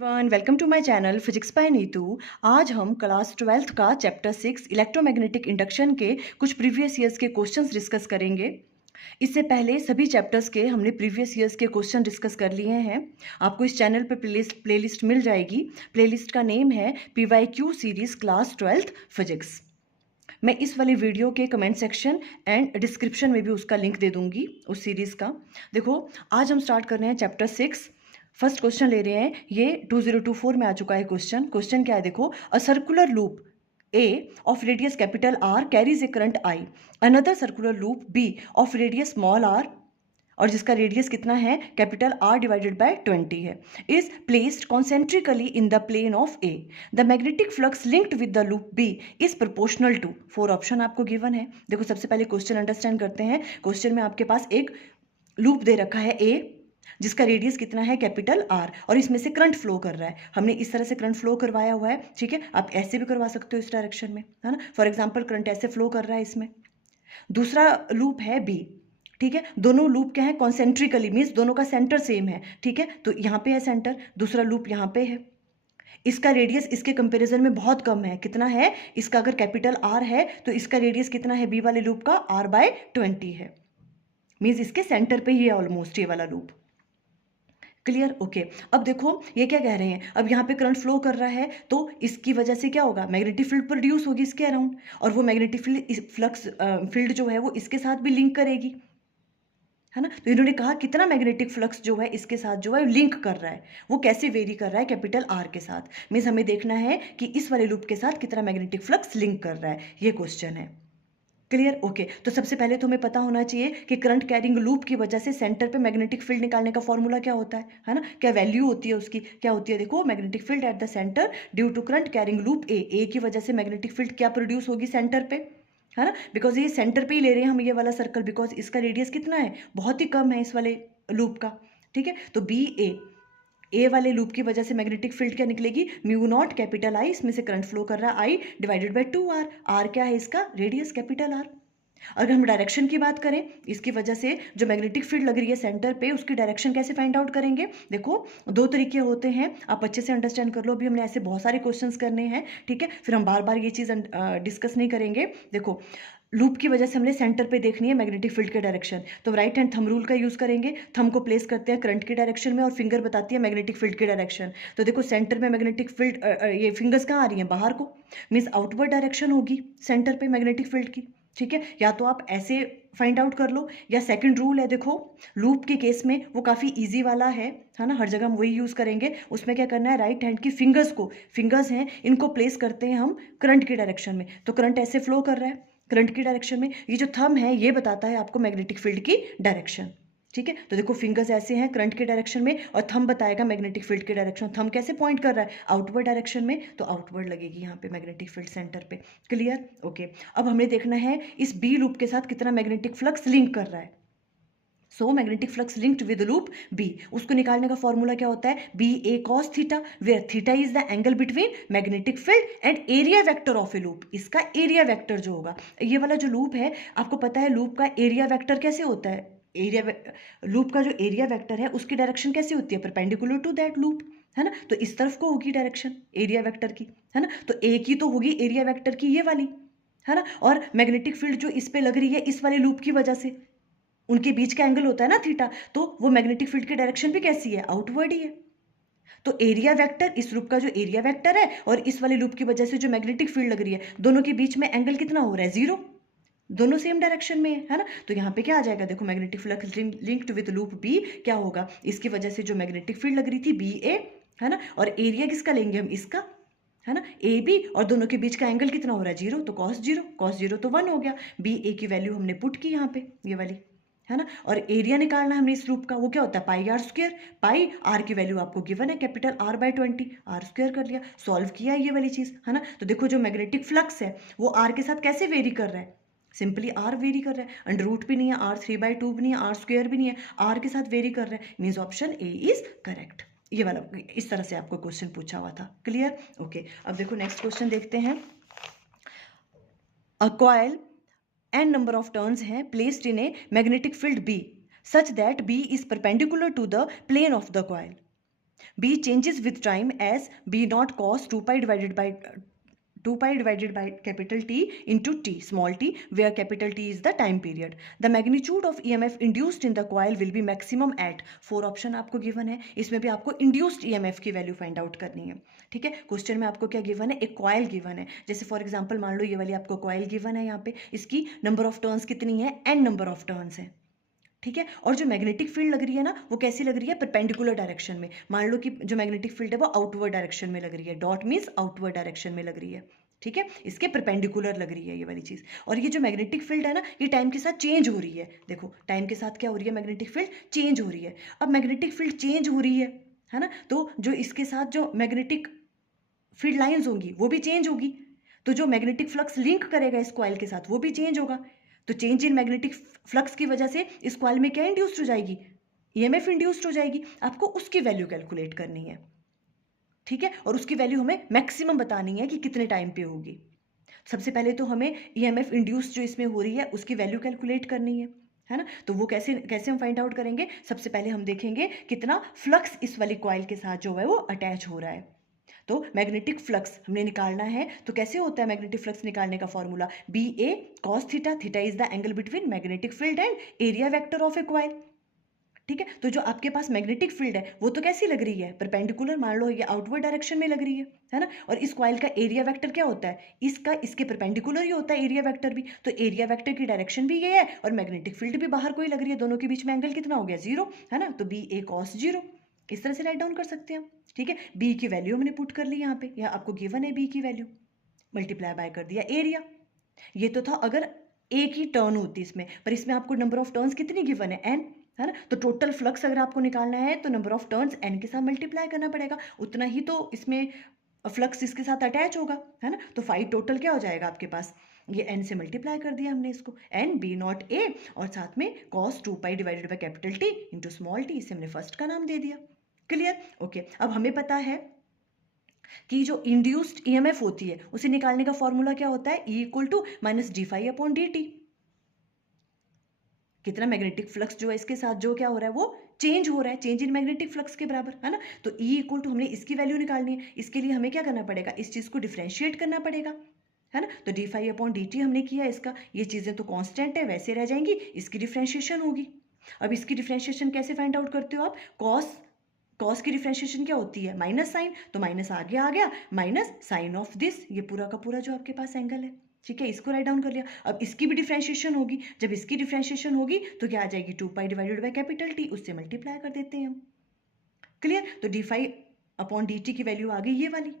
Everyone, welcome to my channel physics by Neetu. आज हम class 12th का चैप्टर 6 इलेक्ट्रोमैग्नेटिक इंडक्शन के कुछ प्रीवियस ईयर्स के क्वेश्चंस डिस्कस करेंगे। इससे पहले सभी चैप्टर्स के हमने प्रीवियस ईयर्स के क्वेश्चन डिस्कस कर लिए हैं। आपको इस चैनल पर प्लेलिस्ट मिल जाएगी। प्लेलिस्ट का नेम है PYQ series class 12th physics. मैं इस वाली वीडियो के कमेंट सेक्शन एंड डिस्क्रिप्शन में भी उसका लिंक दे दूंगी उस सीरीज़ का। देखो, आज हम स्टार्ट कर रहे हैं चैप्टर 6। फर्स्ट क्वेश्चन ले रहे हैं, ये 2024 में आ चुका है क्वेश्चन। क्वेश्चन क्या है देखो, a circular loop A of radius capital R carries a current I. Another circular loop B of radius small r, और जिसका रेडियस कितना है कैपिटल R डिवाइडेड बाय 20 है, is placed concentrically in the plane of A. The magnetic flux linked with the loop B is proportional to. 4 option आपको given है। देखो, सबसे पहले क्वेश्चन अंडरस्टैंड करते हैं। क्वेश्चन में आपके पास एक लूप दे रखा है A, जिसका रेडियस कितना है कैपिटल R, और इसमें से करंट फ्लो कर रहा है। हमने इस तरह से करंट फ्लो करवाया हुआ है, ठीक है। आप ऐसे भी करवा सकते हो इस डायरेक्शन में, है ना। फॉर एग्जांपल करंट ऐसे फ्लो कर रहा है इसमें। दूसरा लूप है B, ठीक है। दोनों लूप क्या है, कॉन्सेंट्रिकली, मीन्स दोनों का सेंटर सेम है, ठीक है। तो यहाँ पे है सेंटर, दूसरा लूप यहाँ पे है। इसका रेडियस इसके कंपैरिजन में बहुत कम है। कितना है इसका, अगर कैपिटल R है तो इसका रेडियस कितना है B वाले लूप का, R/20 है। मीन्स इसके सेंटर पे ही है ऑलमोस्ट ये वाला लूप। Clear, okay. अब देखो ये क्या कह रहे हैं, अब यहाँ पे करंट फ्लो कर रहा है तो इसकी वजह से क्या होगा, मैग्नेटिक फील्ड प्रोड्यूस होगी इसके अराउंड, और वो मैग्नेटिक फील्ड फ्लक्स फील्ड जो है वो इसके साथ भी लिंक करेगी, है ना। तो इन्होंने कहा कितना मैग्नेटिक फ्लक्स जो है इसके साथ जो है लिंक कर रहा है, वो कैसे वेरी कर रहा है कैपिटल R के साथ। मीन्स हमें देखना है कि इस वाले लूप के साथ कितना मैग्नेटिक फ्लक्स लिंक कर रहा है, ये क्वेश्चन है। Clear, okay. तो सबसे पहले तो हमें पता होना चाहिए कि करंट कैरिंग लूप की वजह से सेंटर पे मैग्नेटिक फील्ड निकालने का फॉर्मूला क्या होता है ना। क्या वैल्यू होती है उसकी, क्या होती है देखो, magnetic field at the centre due to current carrying loop A की वजह से मैग्नेटिक फील्ड क्या प्रोड्यूस होगी सेंटर पे, है ना। बिकॉज ये सेंटर पे ही ले रहे हैं हम ये वाला सर्कल, बिकॉज इसका रेडियस कितना है, बहुत ही कम है इस वाले लूप का, ठीक है। तो ए वाले लूप की वजह से मैग्नेटिक फील्ड क्या निकलेगी, म्यू नॉट कैपिटल I, इसमें से करंट फ्लो कर रहा है I divided by 2R। R क्या है इसका, रेडियस कैपिटल R। अगर हम डायरेक्शन की बात करें, इसकी वजह से जो मैग्नेटिक फील्ड लग रही है सेंटर पे, उसकी डायरेक्शन कैसे फाइंड आउट करेंगे। देखो, दो तरीके होते हैं, आप अच्छे से अंडरस्टैंड कर लो। अभी हमने ऐसे बहुत सारे क्वेश्चंस करने हैं, ठीक है। फिर हम बार बार ये चीज़ डिस्कस नहीं करेंगे। देखो, लूप की वजह से हमने सेंटर पे देखनी है मैग्नेटिक फील्ड के डायरेक्शन, तो राइट हैंड थंब रूल का यूज़ करेंगे। थंब को प्लेस करते हैं करंट की डायरेक्शन में और फिंगर बताती है मैग्नेटिक फील्ड की डायरेक्शन। तो देखो सेंटर में मैग्नेटिक फील्ड, ये फिंगर्स कहाँ आ रही हैं, बाहर को, मीन्स आउटवर्ड डायरेक्शन होगी सेंटर पे मैग्नेटिक फील्ड की, ठीक है। या तो आप ऐसे फाइंड आउट कर लो, या सेकंड रूल है, देखो लूप के केस में वो काफ़ी इजी वाला है ना, हर जगह हम वही यूज़ करेंगे। उसमें क्या करना है, राइट हैंड की फिंगर्स हैं इनको प्लेस करते हैं हम करंट की डायरेक्शन में, तो करंट ऐसे फ्लो कर रहा है करंट की डायरेक्शन में। ये जो थंब है ये बताता है आपको मैग्नेटिक फील्ड की डायरेक्शन, ठीक है। तो देखो फिंगर्स ऐसे हैं करंट के डायरेक्शन में, और थंब बताएगा मैग्नेटिक फील्ड की डायरेक्शन। थंब कैसे पॉइंट कर रहा है, आउटवर्ड डायरेक्शन में, तो आउटवर्ड लगेगी यहाँ पे मैग्नेटिक फील्ड सेंटर पे। Clear, okay. अब हमें देखना है इस बी लूप के साथ कितना मैग्नेटिक फ्लक्स लिंक कर रहा है। So magnetic flux linked with loop B, उसको निकालने का फॉर्मूला क्या होता है, B A cos theta, where theta is the angle between magnetic field and area vector of a loop. इसका एरिया वेक्टर जो होगा, ये वाला जो लूप है, आपको पता है लूप का एरिया वेक्टर कैसे होता है, लूप का जो एरिया वेक्टर है उसकी डायरेक्शन कैसी होती है, परपेंडिकुलर टू दैट लूप, है ना। तो इस तरफ को होगी डायरेक्शन एरिया वेक्टर की, है ना। तो ए की तो होगी एरिया वेक्टर की ये वाली, है ना। और मैग्नेटिक फील्ड जो इस पे लग रही है इस वाले लूप की वजह से, उनके बीच का एंगल होता है ना थीटा, तो वो मैग्नेटिक फील्ड की डायरेक्शन भी कैसी है, आउटवर्ड ही है। तो एरिया वेक्टर, इस लूप का जो एरिया वेक्टर है और इस वाले लूप की वजह से जो मैग्नेटिक फील्ड लग रही है, दोनों के बीच में एंगल कितना हो रहा है, 0, दोनों सेम डायरेक्शन में है ना। तो यहाँ पे क्या आ जाएगा, देखो magnetic flux linked with loop B क्या होगा, इसकी वजह से जो मैग्नेटिक फील्ड लग रही थी बी ए, है ना, और एरिया किसका लेंगे हम, इसका, है ना, ए बी, और दोनों के बीच का एंगल कितना हो रहा है, 0, तो कॉस जीरो तो 1 हो गया। बी ए की वैल्यू हमने पुट की यहाँ पे, ये वाली, है ना। और एरिया निकालना हमने इस लूप का, वो क्या होता है, पाई आर स्क्वायर। पाई आर की वैल्यू आपको गिवन है कैपिटल R/20, आर स्क्वायर कर लिया, सॉल्व किया ये वाली चीज़, है ना। तो देखो जो मैग्नेटिक फ्लक्स है वो आर के साथ कैसे वेरी कर रहा है, सिंपली आर वेरी कर रहा है, अंडर रूट भी नहीं है, R3/2 भी नहीं है, आर स्क्वायर भी नहीं है, आर के साथ वेरी कर रहा है, means option A is correct. ये वाला इस तरह से आपको क्वेश्चन पूछा हुआ था। Clear, okay. अब देखो नेक्स्ट क्वेश्चन देखते हैं। A coil n number of turns हैं placed in a magnetic field B such that B is perpendicular to the plane of the coil. B changes with time as B naught cos 2 pi divided by capital T into T small t, where capital T is the time period. The magnitude of EMF induced in the coil will be maximum at 4 option आपको given है, इसमें भी आपको induced EMF की value find out करनी है। ठीक है, क्वेश्चन में आपको क्या गिवन है, एक कॉयल गिवन है। जैसे फॉर एग्जांपल मान लो ये वाली आपको कॉयल गिवन है, यहाँ पे इसकी नंबर ऑफ टर्न्स कितनी है, n नंबर ऑफ टर्न्स है। ठीक है, और जो मैग्नेटिक फील्ड लग रही है ना, वो कैसी लग रही है, परपेंडिकुलर डायरेक्शन में। मान लो कि जो मैग्नेटिक फील्ड है वो आउटवर्ड डायरेक्शन में लग रही है, डॉट मीन्स आउटवर्ड डायरेक्शन में लग रही है। ठीक है, इसके परपेंडिकुलर लग रही है ये वाली चीज। और ये जो मैग्नेटिक फील्ड है ना, ये टाइम के साथ चेंज हो रही है। देखो टाइम के साथ क्या हो रही है, मैग्नेटिक फील्ड चेंज हो रही है। अब मैग्नेटिक फील्ड चेंज हो रही है ना, तो जो इसके साथ जो मैग्नेटिक फील्ड लाइंस होंगी वो भी चेंज होगी। तो जो मैग्नेटिक फ्लक्स लिंक करेगा इस कॉइल के साथ वो भी चेंज होगा। तो चेंज इन मैग्नेटिक फ्लक्स की वजह से इस कॉइल में क्या इंड्यूस्ड हो जाएगी, ईएमएफ इंड्यूस्ड हो जाएगी। आपको उसकी वैल्यू कैलकुलेट करनी है। ठीक है, और उसकी वैल्यू हमें मैक्सिमम बतानी है कि कितने टाइम पे होगी। सबसे पहले तो हमें ईएमएफ इंड्यूस्ड जो इसमें हो रही है उसकी वैल्यू कैलकुलेट करनी है ना। तो वो कैसे कैसे हम फाइंड आउट करेंगे, सबसे पहले हम देखेंगे कितना फ्लक्स इस वाली कॉइल के साथ जो है वो अटैच हो रहा है। तो मैग्नेटिक फ्लक्स हमने निकालना है, तो कैसे होता है मैग्नेटिक फ्लक्स निकालने का formula, B A cos theta, theta is the angle between magnetic field and area vector of a coil. ठीक है, तो जो आपके पास मैग्नेटिक फील्ड है वो तो कैसी लग रही है, परपेंडिकुलर, मान लो ये आउटवर्ड डायरेक्शन में लग रही है ना। और इस कॉइल का एरिया वेक्टर क्या होता है, इसका इसके परपेंडिकुलर ही होता है एरिया वेक्टर भी। तो एरिया वेक्टर की डायरेक्शन भी ये है और मैग्नेटिक फील्ड भी बाहर कोई लग रही है, दोनों के बीच में एंगल कितना हो गया, 0 है ना। तो बी ए कॉस 0 इस तरह से राइट डाउन कर सकते हैं हम। ठीक है, बी की वैल्यू हमने पुट कर ली यहाँ पे, यहाँ आपको गिवन है बी की वैल्यू, मल्टीप्लाई बाय कर दिया एरिया। ये तो था अगर एक ही टर्न होती इसमें, पर इसमें आपको नंबर ऑफ टर्न्स कितनी गिवन है, एन है ना। तो टोटल फ्लक्स अगर आपको निकालना है तो नंबर ऑफ टर्न्स एन के साथ मल्टीप्लाई करना पड़ेगा, उतना ही तो इसमें फ्लक्स इसके साथ अटैच होगा, है ना। तो 5 टोटल क्या हो जाएगा आपके पास, ये n से मल्टीप्लाई कर दिया हमने इसको, n बी नॉट ए और साथ में cos 2 pi divided by capital T into small T, इसे हमने फर्स्ट का नाम दे दिया। Clear, okay. अब हमें पता है कि जो इंड्यूस्ड ईएमएफ होती है उसे निकालने का फॉर्मूला क्या होता है, E equal to minus d phi upon d t. कितना मैग्नेटिक फ्लक्स जो है इसके साथ जो क्या हो रहा है वो चेंज हो रहा है, चेंज इन मैग्नेटिक फ्लक्स के बराबर, है ना। तो E इक्वल टू हमने इसकी वैल्यू निकालनी है, इसके लिए हमें क्या करना पड़ेगा, इस चीज को डिफ्रेंशिएट करना पड़ेगा, है ना। तो d phi upon d t हमने किया, इसका ये चीजें तो कांस्टेंट है वैसे रह जाएंगी, इसकी डिफ्रेंशिएशन होगी। अब इसकी डिफ्रेंशिएशन कैसे फाइंड आउट करते हो आप, कॉस की डिफ्रेंशिएशन क्या होती है, माइनस साइन, तो माइनस आगे आ गया, माइनस साइन ऑफ दिस, ये पूरा का पूरा जो आपके पास एंगल है। ठीक है, इसको राइट डाउन कर लिया। अब इसकी भी डिफ्रेंशिएशन होगी, जब इसकी डिफ्रेंशिएशन होगी तो क्या आ जाएगी, 2 pi divided by capital T, उससे मल्टीप्लाई कर देते हैं हम। क्लियर, तो d phi upon d t की वैल्यू आ गई ये वाली।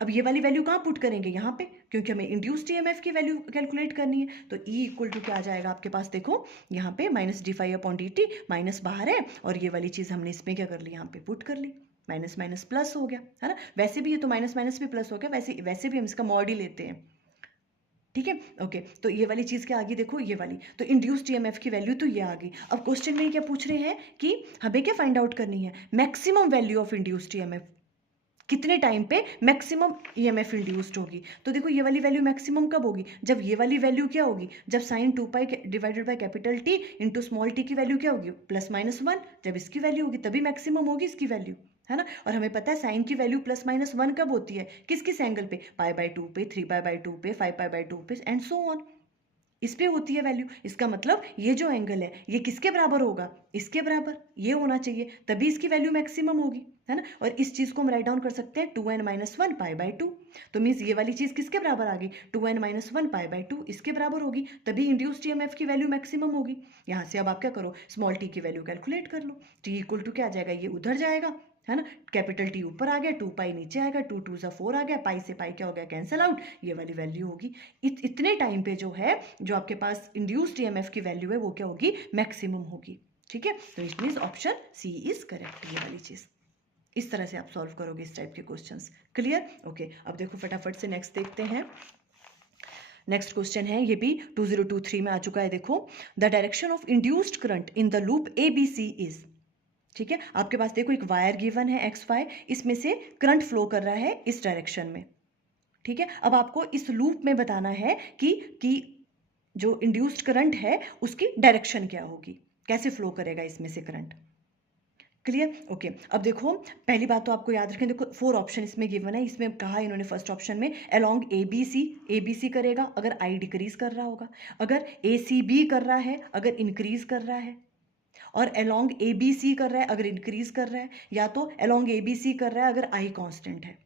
अब ये वाली वैल्यू कहाँ पुट करेंगे, यहाँ पे, क्योंकि हमें इंड्यूस्ड ईएमएफ की वैल्यू कैलकुलेट करनी है। तो E इक्वल टू क्या आ जाएगा आपके पास, देखो यहाँ पे minus d phi upon d t, minus बाहर है और ये वाली चीज़ हमने इसमें क्या कर ली, यहाँ पे पुट कर ली, माइनस माइनस प्लस हो गया, है ना। वैसे भी ये तो माइनस माइनस भी प्लस हो गया, वैसे भी हम इसका मॉड ही लेते हैं। ठीक है, ओके। तो ये वाली चीज़ क्या आ गई, देखो ये वाली, तो इंड्यूस्ड ईएमएफ की वैल्यू तो ये आ गई। अब क्वेश्चन में क्या पूछ रहे हैं कि हमें क्या फाइंड आउट करनी है, maximum value of induced EMF, कितने टाइम पे मैक्सिमम ईएमएफ इंड्यूस्ड होगी। तो देखो ये वाली वैल्यू मैक्सिमम कब होगी, जब ये वाली वैल्यू क्या होगी, जब sine 2 pi divided by capital T into small t की वैल्यू क्या होगी, प्लस माइनस 1, जब इसकी वैल्यू होगी तभी मैक्सिमम होगी इसकी वैल्यू, है ना। और हमें पता है साइन की वैल्यू प्लस माइनस 1 कब होती है, किस किस एंगल पे, पाई बाय 2 पे, 3 पाई बाय 2 पे, 5 पाई बाय 2 पे एंड सो ऑन, इस पे होती है वैल्यू। इसका मतलब ये जो एंगल है ये किसके बराबर होगा, इसके बराबर, ये होना चाहिए, तभी इसकी वैल्यू मैक्सिमम होगी, है ना। और इस चीज को हम राइट डाउन कर सकते हैं 2n माइनस 1 पाई बाय 2। तो मीन्स ये वाली चीज किसके बराबर आ गई, 2n माइनस 1 पाई बाय 2 इसके बराबर होगी, तभी इंड्यूस्ड ईएमएफ की वैल्यू मैक्सिमम होगी। यहाँ से अब आप क्या करो, स्मॉल टी की वैल्यू कैलकुलेट कर लो। टी इक्वल टू क्या आ जाएगा, ये उधर जाएगा, है ना, कैपिटल टी ऊपर आ गया, 2 पाई नीचे आएगा, 2 2 सा 4 आ गया, पाई से पाई क्या हो गया, कैंसिल आउट, ये वाली वैल्यू होगी। इतने टाइम पे जो है जो आपके पास इंड्यूस्ड ईएमएफ की वैल्यू है वो क्या होगी, मैक्सिमम होगी। ठीक है, तो it means option C is correct, ये वाली चीज। इस तरह से आप सॉल्व करोगे इस टाइप के क्वेश्चंस। Clear, okay. अब देखो फटाफट से नेक्स्ट देखते हैं। नेक्स्ट क्वेश्चन है, ये भी 2023 में आ चुका है। देखो, the direction of induced current in the loop ABC is, ठीक है, आपके पास देखो एक वायर गिवन है XY, इसमें से करंट फ्लो कर रहा है इस डायरेक्शन में। ठीक है, अब आपको इस लूप में बताना है कि जो इंड्यूस्ड करंट है उसकी डायरेक्शन क्या होगी, कैसे फ्लो करेगा इसमें से करंट। क्लियर? ओके। अब देखो, पहली बात तो आपको याद रखें, देखो 4 ऑप्शन इसमें गिवन है। इसमें कहा इन्होंने फर्स्ट ऑप्शन में अलोंग ए बी सी करेगा अगर आई डिक्रीज कर रहा होगा, अगर ए सी बी कर रहा है अगर इंक्रीज कर रहा है, और अलोंग ए बी सी कर रहा है अगर इंक्रीज कर रहा है, या तो अलोंग ए बी सी कर रहा है अगर आई कांस्टेंट है।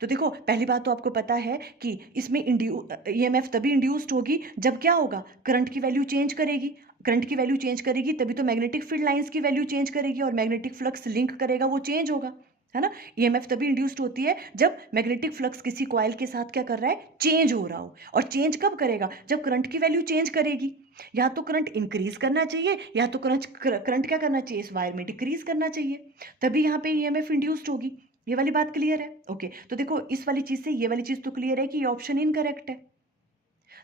तो देखो, पहली बात तो आपको पता है कि इसमें ईएमएफ तभी इंड्यूस्ड होगी जब क्या होगा, करंट की वैल्यू चेंज करेगी। करंट की वैल्यू चेंज करेगी तभी तो मैग्नेटिक फील्ड लाइंस की वैल्यू चेंज करेगी, और मैग्नेटिक फ्लक्स लिंक करेगा वो चेंज होगा, है ना। ईएमएफ तभी इंड्यूस्ड होती है जब मैग्नेटिक फ्लक्स किसी कॉइल के साथ क्या कर रहा है, चेंज हो रहा हो। और चेंज कब करेगा, जब करंट की वैल्यू चेंज करेगी। या तो करंट इंक्रीज करना चाहिए, या तो करंट क्या करना चाहिए, इस वायर में डिक्रीज करना चाहिए, तभी यहाँ पे ईएमएफ इंड्यूस्ड होगी। ये वाली बात क्लियर है? ओके। तो देखो, इस वाली चीज से ये वाली चीज तो क्लियर है कि ये ऑप्शन इनकरेक्ट है।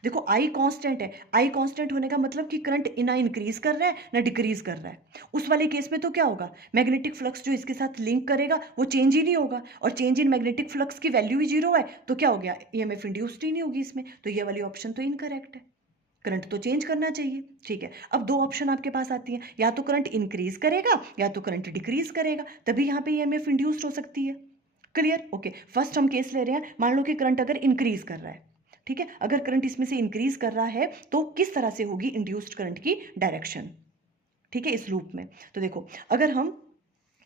देखो, आई कांस्टेंट है, आई कांस्टेंट होने का मतलब कि करंट ना इंक्रीज कर रहा है ना डिक्रीज कर रहा है। उस वाले केस में तो क्या होगा, मैग्नेटिक फ्लक्स जो इसके साथ लिंक करेगा वो चेंज ही नहीं होगा, और चेंज इन मैग्नेटिक फ्लक्स की वैल्यू ही 0 है, तो क्या हो गया, ईएमएफ इंड्यूस्ड ही नहीं होगी इसमें। तो ये वाली ऑप्शन तो इनकरेक्ट है। करंट तो चेंज करना चाहिए। ठीक है, अब 2 ऑप्शन आपके पास आती हैं, या तो करंट इंक्रीज करेगा या तो करंट डिक्रीज करेगा, तभी यहाँ पे ईएमएफ इंड्यूस्ड हो सकती है। क्लियर? ओके। फर्स्ट हम केस ले रहे हैं, मान लो कि करंट अगर इंक्रीज कर रहा है, ठीक है, अगर करंट इसमें से इंक्रीज कर रहा है तो किस तरह से होगी इंड्यूस्ड करंट की डायरेक्शन, ठीक है, इस लूप में। तो देखो, अगर हम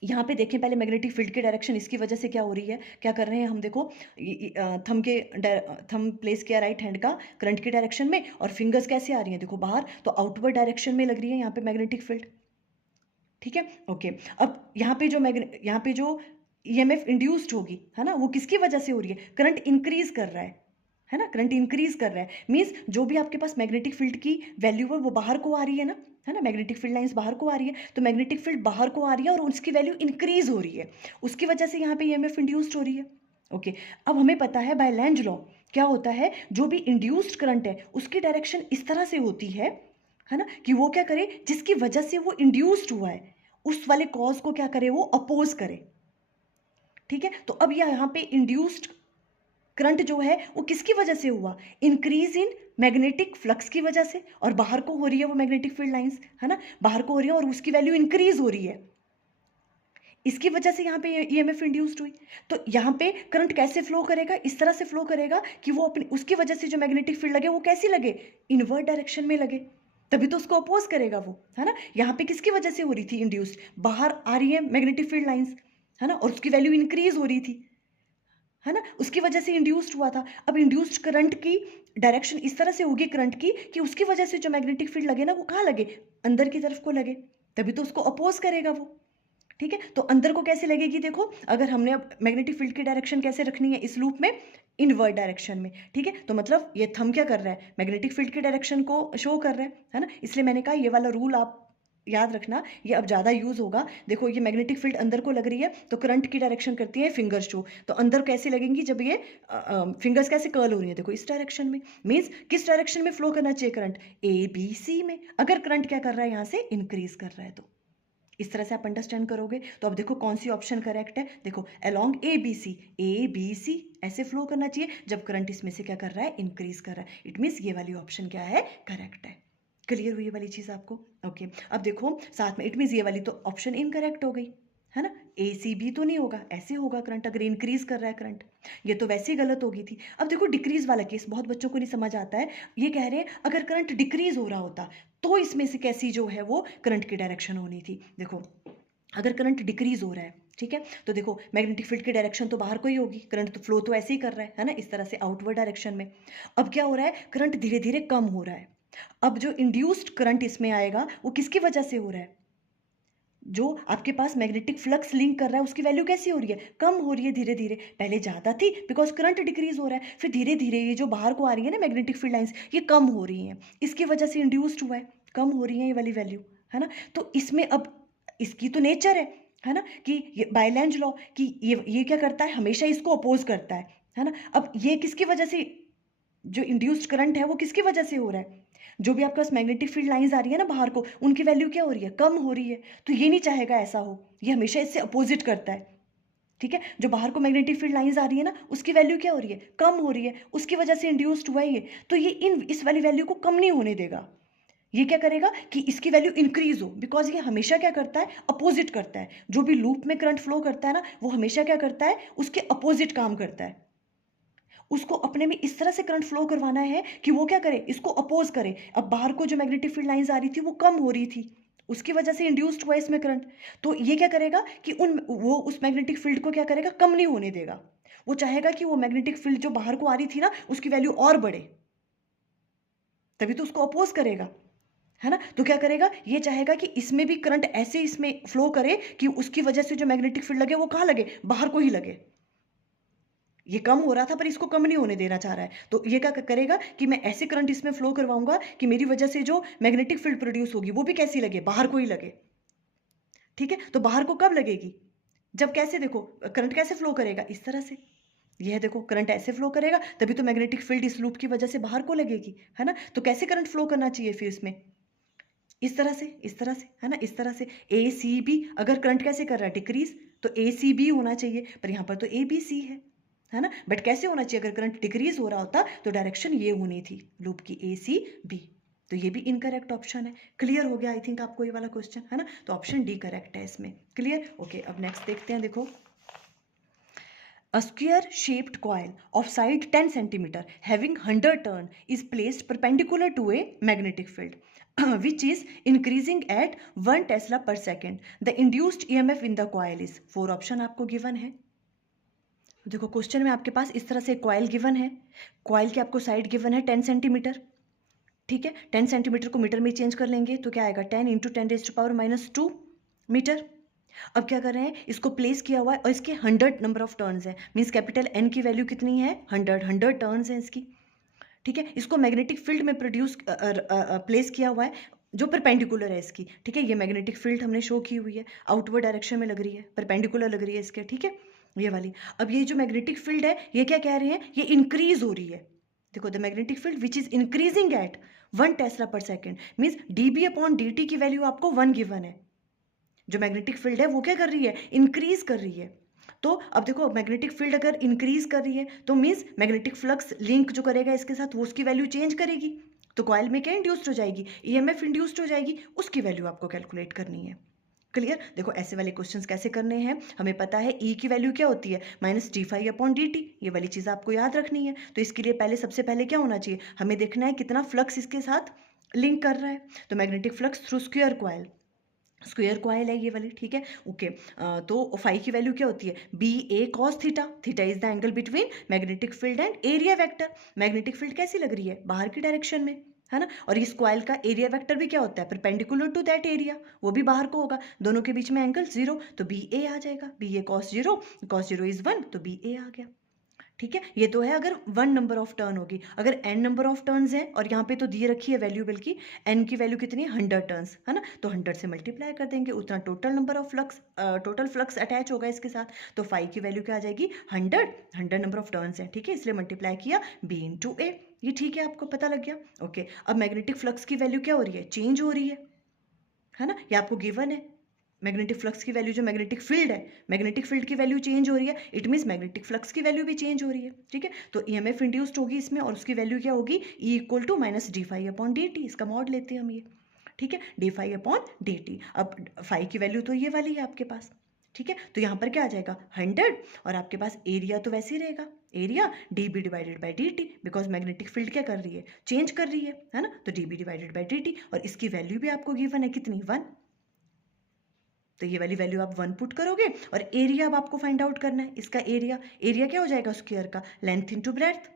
यहाँ पे देखें, पहले मैग्नेटिक फील्ड की डायरेक्शन इसकी वजह से क्या हो रही है, क्या कर रहे हैं हम, देखो थम प्लेस किया राइट हैंड का करंट की डायरेक्शन में, और फिंगर्स कैसे आ रही हैं, देखो बाहर, तो आउटवर्ड डायरेक्शन में लग रही है यहाँ पे मैग्नेटिक फील्ड। ठीक है, ओके। अब यहाँ पे जो ईएमएफ इंड्यूस्ड होगी, है ना, वो किसकी वजह से हो रही है, करंट इंक्रीज कर रहा है ना, करंट इंक्रीज कर रहा है, मीन्स जो भी आपके पास मैग्नेटिक फील्ड की वैल्यू है वो बाहर को आ रही है ना, है ना, मैग्नेटिक फील्ड लाइंस बाहर को आ रही है, तो मैग्नेटिक फील्ड बाहर को आ रही है और उसकी वैल्यू इंक्रीज हो रही है, उसकी वजह से यहाँ पे ईएमएफ इंड्यूस्ड हो रही है। ओके। अब हमें पता है बाय लेंज लॉ क्या होता है, जो भी इंड्यूस्ड करंट है उसकी डायरेक्शन इस तरह से होती है ना, कि वो क्या करे, जिसकी वजह से वो इंड्यूस्ड हुआ है उस वाले कॉज को क्या करे, वो अपोज करे। ठीक है, तो अब यहाँ पे इंड्यूस्ड करंट जो है वो किसकी वजह से हुआ, इंक्रीज इन मैग्नेटिक फ्लक्स की वजह से, और बाहर को हो रही है वो मैग्नेटिक फील्ड लाइंस, है ना, बाहर को हो रही है और उसकी वैल्यू इंक्रीज हो रही है, इसकी वजह से यहाँ पे ईएमएफ इंड्यूस्ड हुई। तो यहाँ पे करंट कैसे फ्लो करेगा, इस तरह से फ्लो करेगा कि वो अपनी उसकी वजह से जो मैग्नेटिक फील्ड लगे वो कैसी लगे, इनवर्ट डायरेक्शन में लगे, तभी तो उसको अपोज करेगा वो, है ना। यहाँ पे किसकी वजह से हो रही थी इंड्यूस्ड, बाहर आ रही है मैग्नेटिक फील्ड लाइंस, है ना, और उसकी वैल्यू इंक्रीज हो रही थी, है ना, उसकी वजह से इंड्यूस्ड हुआ था। अब इंड्यूस्ड करंट की डायरेक्शन इस तरह से होगी करंट की कि उसकी वजह से जो मैग्नेटिक फील्ड लगे ना वो कहाँ लगे, अंदर की तरफ को लगे, तभी तो उसको अपोज करेगा वो। ठीक है, तो अंदर को कैसे लगेगी, देखो अगर हमने अब मैग्नेटिक फील्ड की डायरेक्शन कैसे रखनी है इस लूप में, इनवर्ट डायरेक्शन में। ठीक है, तो मतलब ये थंब क्या कर रहा है, मैग्नेटिक फील्ड की डायरेक्शन को शो कर रहा है ना, इसलिए मैंने कहा ये वाला रूल आप याद रखना, ये अब ज़्यादा यूज़ होगा। देखो, ये मैग्नेटिक फील्ड अंदर को लग रही है तो करंट की डायरेक्शन करती है फिंगर्स शो, तो अंदर कैसे लगेंगी, जब ये फिंगर्स कैसे कर्ल हो रही है, देखो इस डायरेक्शन में, मीन्स किस डायरेक्शन में फ्लो करना चाहिए करंट, ए बी सी में, अगर करंट क्या कर रहा है यहाँ से इंक्रीज कर रहा है तो इस तरह से आप अंडरस्टैंड करोगे। तो अब देखो कौन सी ऑप्शन करेक्ट है, देखो अलोंग ए बी सी ऐसे फ्लो करना चाहिए जब करंट इसमें से क्या कर रहा है, इंक्रीज कर रहा है, इट मीन्स ये वाली ऑप्शन क्या है, करेक्ट है। क्लियर हुई ये वाली चीज़ आपको? ओके। अब देखो साथ में, इट मीन्स ये वाली तो ऑप्शन इनकरेक्ट हो गई, है ना, ए सी बी तो नहीं होगा, ऐसे होगा करंट अगर इंक्रीज कर रहा है करंट, ये तो वैसे ही गलत हो गई थी। अब देखो डिक्रीज वाला केस बहुत बच्चों को नहीं समझ आता है, ये कह रहे हैं अगर करंट डिक्रीज हो रहा होता तो इसमें से कैसी जो है वो करंट की डायरेक्शन होनी थी। देखो, अगर करंट डिक्रीज हो रहा है, ठीक है, तो देखो मैग्नेटिक फील्ड की डायरेक्शन तो बाहर को ही होगी, करंट तो फ्लो तो ऐसे ही कर रहा है ना, इस तरह से आउटवर्ड डायरेक्शन में। अब क्या हो रहा है, करंट धीरे धीरे कम हो रहा है। अब जो इंड्यूस्ड करंट इसमें आएगा वो किसकी वजह से हो रहा है, जो आपके पास मैग्नेटिक फ्लक्स लिंक कर रहा है उसकी वैल्यू कैसी हो रही है, कम हो रही है धीरे धीरे, पहले ज़्यादा थी बिकॉज करंट डिक्रीज हो रहा है, फिर धीरे धीरे ये जो बाहर को आ रही है ना मैग्नेटिक फील्ड लाइंस, ये कम हो रही हैं, इसकी वजह से इंड्यूस्ड हुआ है, कम हो रही है ये वाली वैल्यू, है ना। तो इसमें अब इसकी तो नेचर है ना, कि ये बाय लेंज लॉ कि ये क्या करता है, हमेशा इसको अपोज करता है ना। अब ये किसकी वजह से, जो इंड्यूस्ड करंट है वो किसकी वजह से हो रहा है, जो भी आपके पास मैग्नेटिक फील्ड लाइंस आ रही है ना बाहर को, उनकी वैल्यू क्या हो रही है, कम हो रही है, तो ये नहीं चाहेगा ऐसा हो, ये हमेशा इससे अपोजिट करता है। ठीक है, जो बाहर को मैग्नेटिक फील्ड लाइंस आ रही है ना उसकी वैल्यू क्या हो रही है, कम हो रही है, उसकी वजह से इंड्यूस्ड हुआ है ये, तो ये इस वाली वैल्यू को कम नहीं होने देगा, ये क्या करेगा कि इसकी वैल्यू इंक्रीज हो, बिकॉज ये हमेशा क्या करता है, अपोजिट करता है। जो भी लूप में करंट फ्लो करता है ना, वो हमेशा क्या करता है, उसके अपोजिट काम करता है। उसको अपने में इस तरह से करंट फ्लो करवाना है कि वो क्या करे, इसको अपोज करे। अब बाहर को जो मैग्नेटिक फील्ड लाइंस आ रही थी वो कम हो रही थी, उसकी वजह से इंड्यूस्ड हुआ इसमें करंट। तो ये क्या करेगा कि वो उस मैग्नेटिक फील्ड को क्या करेगा, कम नहीं होने देगा। वो चाहेगा कि वो मैग्नेटिक फील्ड जो बाहर को आ रही थी ना, उसकी वैल्यू और बढ़े, तभी तो उसको अपोज करेगा, है ना। तो क्या करेगा, ये चाहेगा कि इसमें भी करंट ऐसे इसमें फ्लो करे कि उसकी वजह से जो मैग्नेटिक फील्ड लगे वो कहाँ लगे, बाहर को ही लगे। ये कम हो रहा था पर इसको कम नहीं होने देना चाह रहा है, तो ये क्या करेगा कि मैं ऐसे करंट इसमें फ्लो करवाऊंगा कि मेरी वजह से जो मैग्नेटिक फील्ड प्रोड्यूस होगी वो भी कैसी लगे, बाहर को ही लगे। ठीक है, तो बाहर को कब लगेगी, जब कैसे, देखो करंट कैसे फ्लो करेगा, इस तरह से। यह देखो करंट ऐसे फ्लो करेगा, तभी तो मैग्नेटिक फील्ड इस लूप की वजह से बाहर को लगेगी, है ना। तो कैसे करंट फ्लो करना चाहिए फिर इसमें, इस तरह से, इस तरह से, है ना, इस तरह से। ए सी बी, अगर करंट कैसे कर रहा है, डिक्रीज, तो ए सी बी होना चाहिए, पर यहाँ पर तो ए बी सी है ना। बट कैसे होना चाहिए, अगर करंट डिक्रीज हो रहा होता तो डायरेक्शन ये होनी थी लूप की, ए सी बी। तो ये भी इनकरेक्ट ऑप्शन है। क्लियर हो गया आई थिंक आपको ये वाला क्वेश्चन, है ना। तो ऑप्शन डी करेक्ट है इसमें। Clear, okay. अब नेक्स्ट देखते हैं, देखो A square shaped coil of side 10 centimeter having 100 turn is placed perpendicular to a magnetic field which is increasing at 1 Tesla per second. The induced EMF in the coil is, 4 option आपको given है। देखो question में आपके पास इस तरह से coil given है, coil की आपको साइड गिवन है 10 सेंटीमीटर, ठीक है। 10 सेंटीमीटर को मीटर में चेंज कर लेंगे तो क्या आएगा, 10 इंटू 10⁻⁻² मीटर। अब क्या कर रहे हैं, इसको प्लेस किया हुआ है और इसके 100 नंबर ऑफ टर्न्स है, मींस कैपिटल एन की वैल्यू कितनी है, 100 टर्न्स है इसकी, ठीक है। इसको मैग्नेटिक फील्ड में प्लेस किया हुआ है जो परपेंडिकुलर है इसकी, ठीक है। ये मैग्नेटिक फील्ड हमने शो की हुई है, आउटवर्ड डायरेक्शन में लग रही है, परपेंडिकुलर लग रही है इसके, ठीक है, ये वाली। अब ये जो मैग्नेटिक फील्ड है ये क्या कह रहे हैं, ये इंक्रीज हो रही है। देखो the magnetic field which is increasing at 1 Tesla पर सेकेंड, मीन्स dB/dt की वैल्यू आपको 1 गिवन है। जो मैग्नेटिक फील्ड है वो क्या कर रही है, इंक्रीज कर रही है। तो अब देखो मैग्नेटिक फील्ड अगर इंक्रीज कर रही है तो मीन्स मैग्नेटिक फ्लक्स लिंक जो करेगा इसके साथ वो उसकी वैल्यू चेंज करेगी, तो कॉइल में क्या इंड्यूस्ड हो जाएगी, ईएमएफ इंड्यूस्ड हो जाएगी, उसकी वैल्यू आपको कैलकुलेट करनी है। क्लियर, देखो ऐसे वाले क्वेश्चंस कैसे करने हैं, हमें पता है ई की वैल्यू क्या होती है, -d∅/dt, ये वाली चीज़ आपको याद रखनी है। तो इसके लिए पहले सबसे पहले क्या होना चाहिए, हमें देखना है कितना फ्लक्स इसके साथ लिंक कर रहा है। तो magnetic flux through square coil, square coil है ये वाली, ठीक है, ओके। तो फाई की वैल्यू क्या होती है, BA cos theta, theta is the angle between magnetic field and area vector. Magnetic field कैसी लग रही है, बाहर की डायरेक्शन में, है ना। और इस कॉइल का एरिया वेक्टर भी क्या होता है, परपेंडिकुलर टू दैट एरिया, वो भी बाहर को होगा, दोनों के बीच में एंगल 0, तो BA आ जाएगा, BA cos 0 इज 1, तो BA आ गया, ठीक है। ये तो है अगर 1 नंबर ऑफ टर्न होगी, अगर n नंबर ऑफ टर्न्स हैं और यहाँ पे तो दिए रखी है वैल्यू, बल्कि n की वैल्यू कितनी है, 100 टर्न्स, है ना, तो 100 से मल्टीप्लाई कर देंगे, उतना total number of flux, total flux attach होगा इसके साथ। तो फाई की वैल्यू क्या आ जाएगी, 100 नंबर ऑफ टर्न्स है, ठीक है, इसलिए मल्टीप्लाई किया B × A, ये ठीक है, आपको पता लग गया, ओके। अब मैग्नेटिक फ्लक्स की वैल्यू क्या हो रही है, चेंज हो रही है ना, ये आपको गिवन है। मैग्नेटिक फ्लक्स की वैल्यू, जो मैग्नेटिक फील्ड है, मैग्नेटिक फील्ड की वैल्यू चेंज हो रही है, इट मीन्स मैग्नेटिक फ्लक्स की वैल्यू भी चेंज हो रही है, ठीक है। तो ईएमएफ इंड्यूस्ड होगी इसमें और उसकी वैल्यू क्या होगी, E = -d∅/dt, इसका मॉड लेते हैं हम ये, ठीक है, d∅/dt। अब फाई की वैल्यू तो ये वाली है आपके पास, ठीक है। तो यहाँ पर क्या आ जाएगा, 100, और आपके पास एरिया तो वैसे ही रहेगा, area dB/dt, because magnetic field क्या कर रही है, चेंज कर रही है ना, तो dB/dt, और इसकी वैल्यू भी आपको गिवन है कितनी, 1। तो ये वाली वैल्यू आप 1 पुट करोगे और एरिया अब आपको फाइंड आउट करना है, इसका एरिया, एरिया क्या हो जाएगा स्क्वायर का, लेंथ इंटू ब्रेड्थ,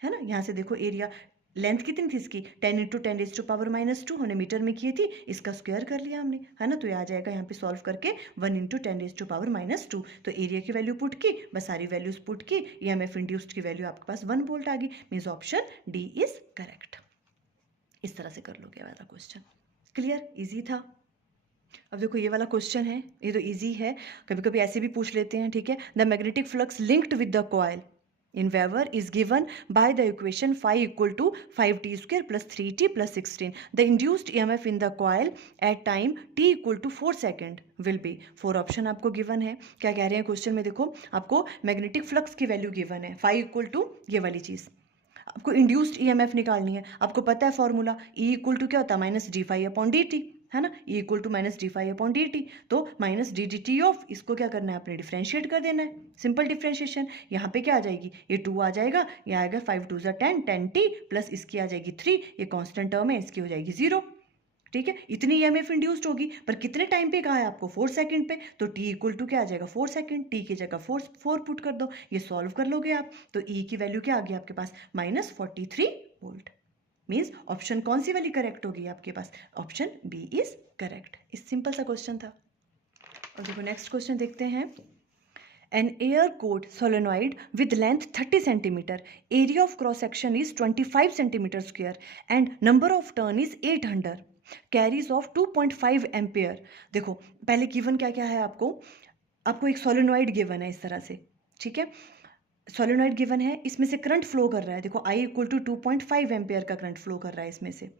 है ना। यहाँ से देखो एरिया, लेंथ कितनी थी इसकी, 10 × 10⁻⁻² हमने मीटर में की थी, इसका स्क्वायर कर लिया हमने, है ना। तो ये आ जाएगा यहाँ पे सॉल्व करके 1 × 10⁻⁻²। तो एरिया की वैल्यू पुट की, बस सारी वैल्यूज पुट की, ईएमएफ इंड्यूस्ड की वैल्यू आपके पास 1 वोल्ट आ गई, means option D is correct. इस तरह से कर लोगे वाला क्वेश्चन। क्लियर, इजी था। अब देखो ये वाला क्वेश्चन है, ये तो इजी है, कभी कभी ऐसे भी पूछ लेते हैं, ठीक है। The magnetic flux linked with the coil in Weber is given by the equation phi = 5t² + 3t + 16. The induced EMF in the coil at time t = 4 second will be, 4 option आपको गिवन है। क्या कह रहे हैं question में, देखो आपको magnetic flux की वैल्यू गिवन है, phi = ये वाली चीज़, आपको इंड्यूस्ड ईएमएफ निकालनी है, आपको पता है फॉर्मूला ई इक्वल टू क्या होता है, minus d phi upon d t, है ना, e equal to minus d phi upon d t, तो minus d d t of, इसको क्या करना है आपने, डिफ्रेंशिएट कर देना है, सिंपल डिफ्रेंशिएशन। यहाँ पे क्या आ जाएगी, ये 2 आ जाएगा, ये आएगा 5 2 10 10 टी प्लस इसकी आ जाएगी 3, ये कांस्टेंट टर्म है, इसकी हो जाएगी 0। ठीक है, इतनी ईएमएफ इंड्यूस्ड होगी, पर कितने टाइम पे कहा है आपको, 4 सेकंड पे, तो टी इक्वल टू क्या आ जाएगा, 4 सेकंड, टी की जगह 4 पुट कर दो, ये सॉल्व कर लोगे आप, तो ई की वैल्यू क्या आ गई आपके पास, माइनस 43 वोल्ट। मीन्स ऑप्शन कौन सी वाली करेक्ट होगी आपके पास, ऑप्शन बी इज करेक्ट। इस सिंपल सा क्वेश्चन था। और देखो नेक्स्ट क्वेश्चन देखते हैं। An air cooled solenoid with length 30 cm, area of cross section is 25 cm square and number of turn is 800, carries of 2.5 ampere। देखो पहले गिवन क्या क्या है आपको एक सोलेनॉइड गिवन है इस तरह से, ठीक है, सोलेनॉइड गिवन है, इसमें से करंट फ्लो कर रहा है, देखो आई इक्वल टू 2.5 एम्पेयर का करंट फ्लो कर रहा है इसमें से,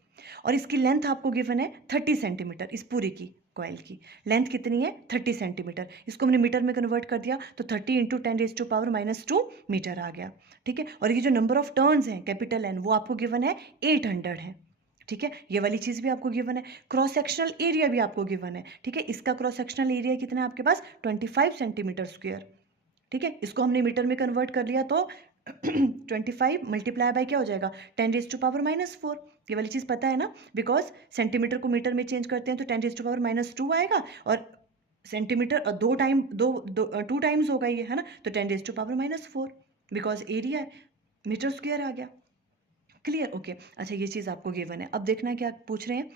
और इसकी लेंथ आपको गिवन है 30 सेंटीमीटर, इस पूरी की कॉइल की लेंथ कितनी है, 30 सेंटीमीटर, इसको हमने मीटर में कन्वर्ट कर दिया तो 30 इंटू 10⁻⁻² मीटर आ गया। ठीक है, और ये जो नंबर ऑफ टर्न्स हैं कैपिटल एन, वो आपको गिवन है 800 है। ठीक है, ये वाली चीज़ भी आपको गिवन है, क्रॉस सेक्शनल एरिया भी आपको गिवन है। ठीक है, इसका क्रॉस सेक्शनल एरिया कितना है आपके पास, 25 सेंटीमीटर स्क्वायर। ठीक है, इसको हमने मीटर में कन्वर्ट कर लिया तो 25 मल्टीप्लाई बाय क्या हो जाएगा, 10⁻⁻⁴। ये वाली चीज़ पता है ना, बिकॉज सेंटीमीटर को मीटर में चेंज करते हैं तो 10⁻⁻² आएगा, और सेंटीमीटर टू टाइम्स होगा ये, है ना, तो 10⁻⁻⁴, बिकॉज एरिया है, मीटर स्क्वायर आ गया। Clear, okay. अच्छा, ये चीज़ आपको गिवन है। अब देखना है क्या पूछ रहे हैं,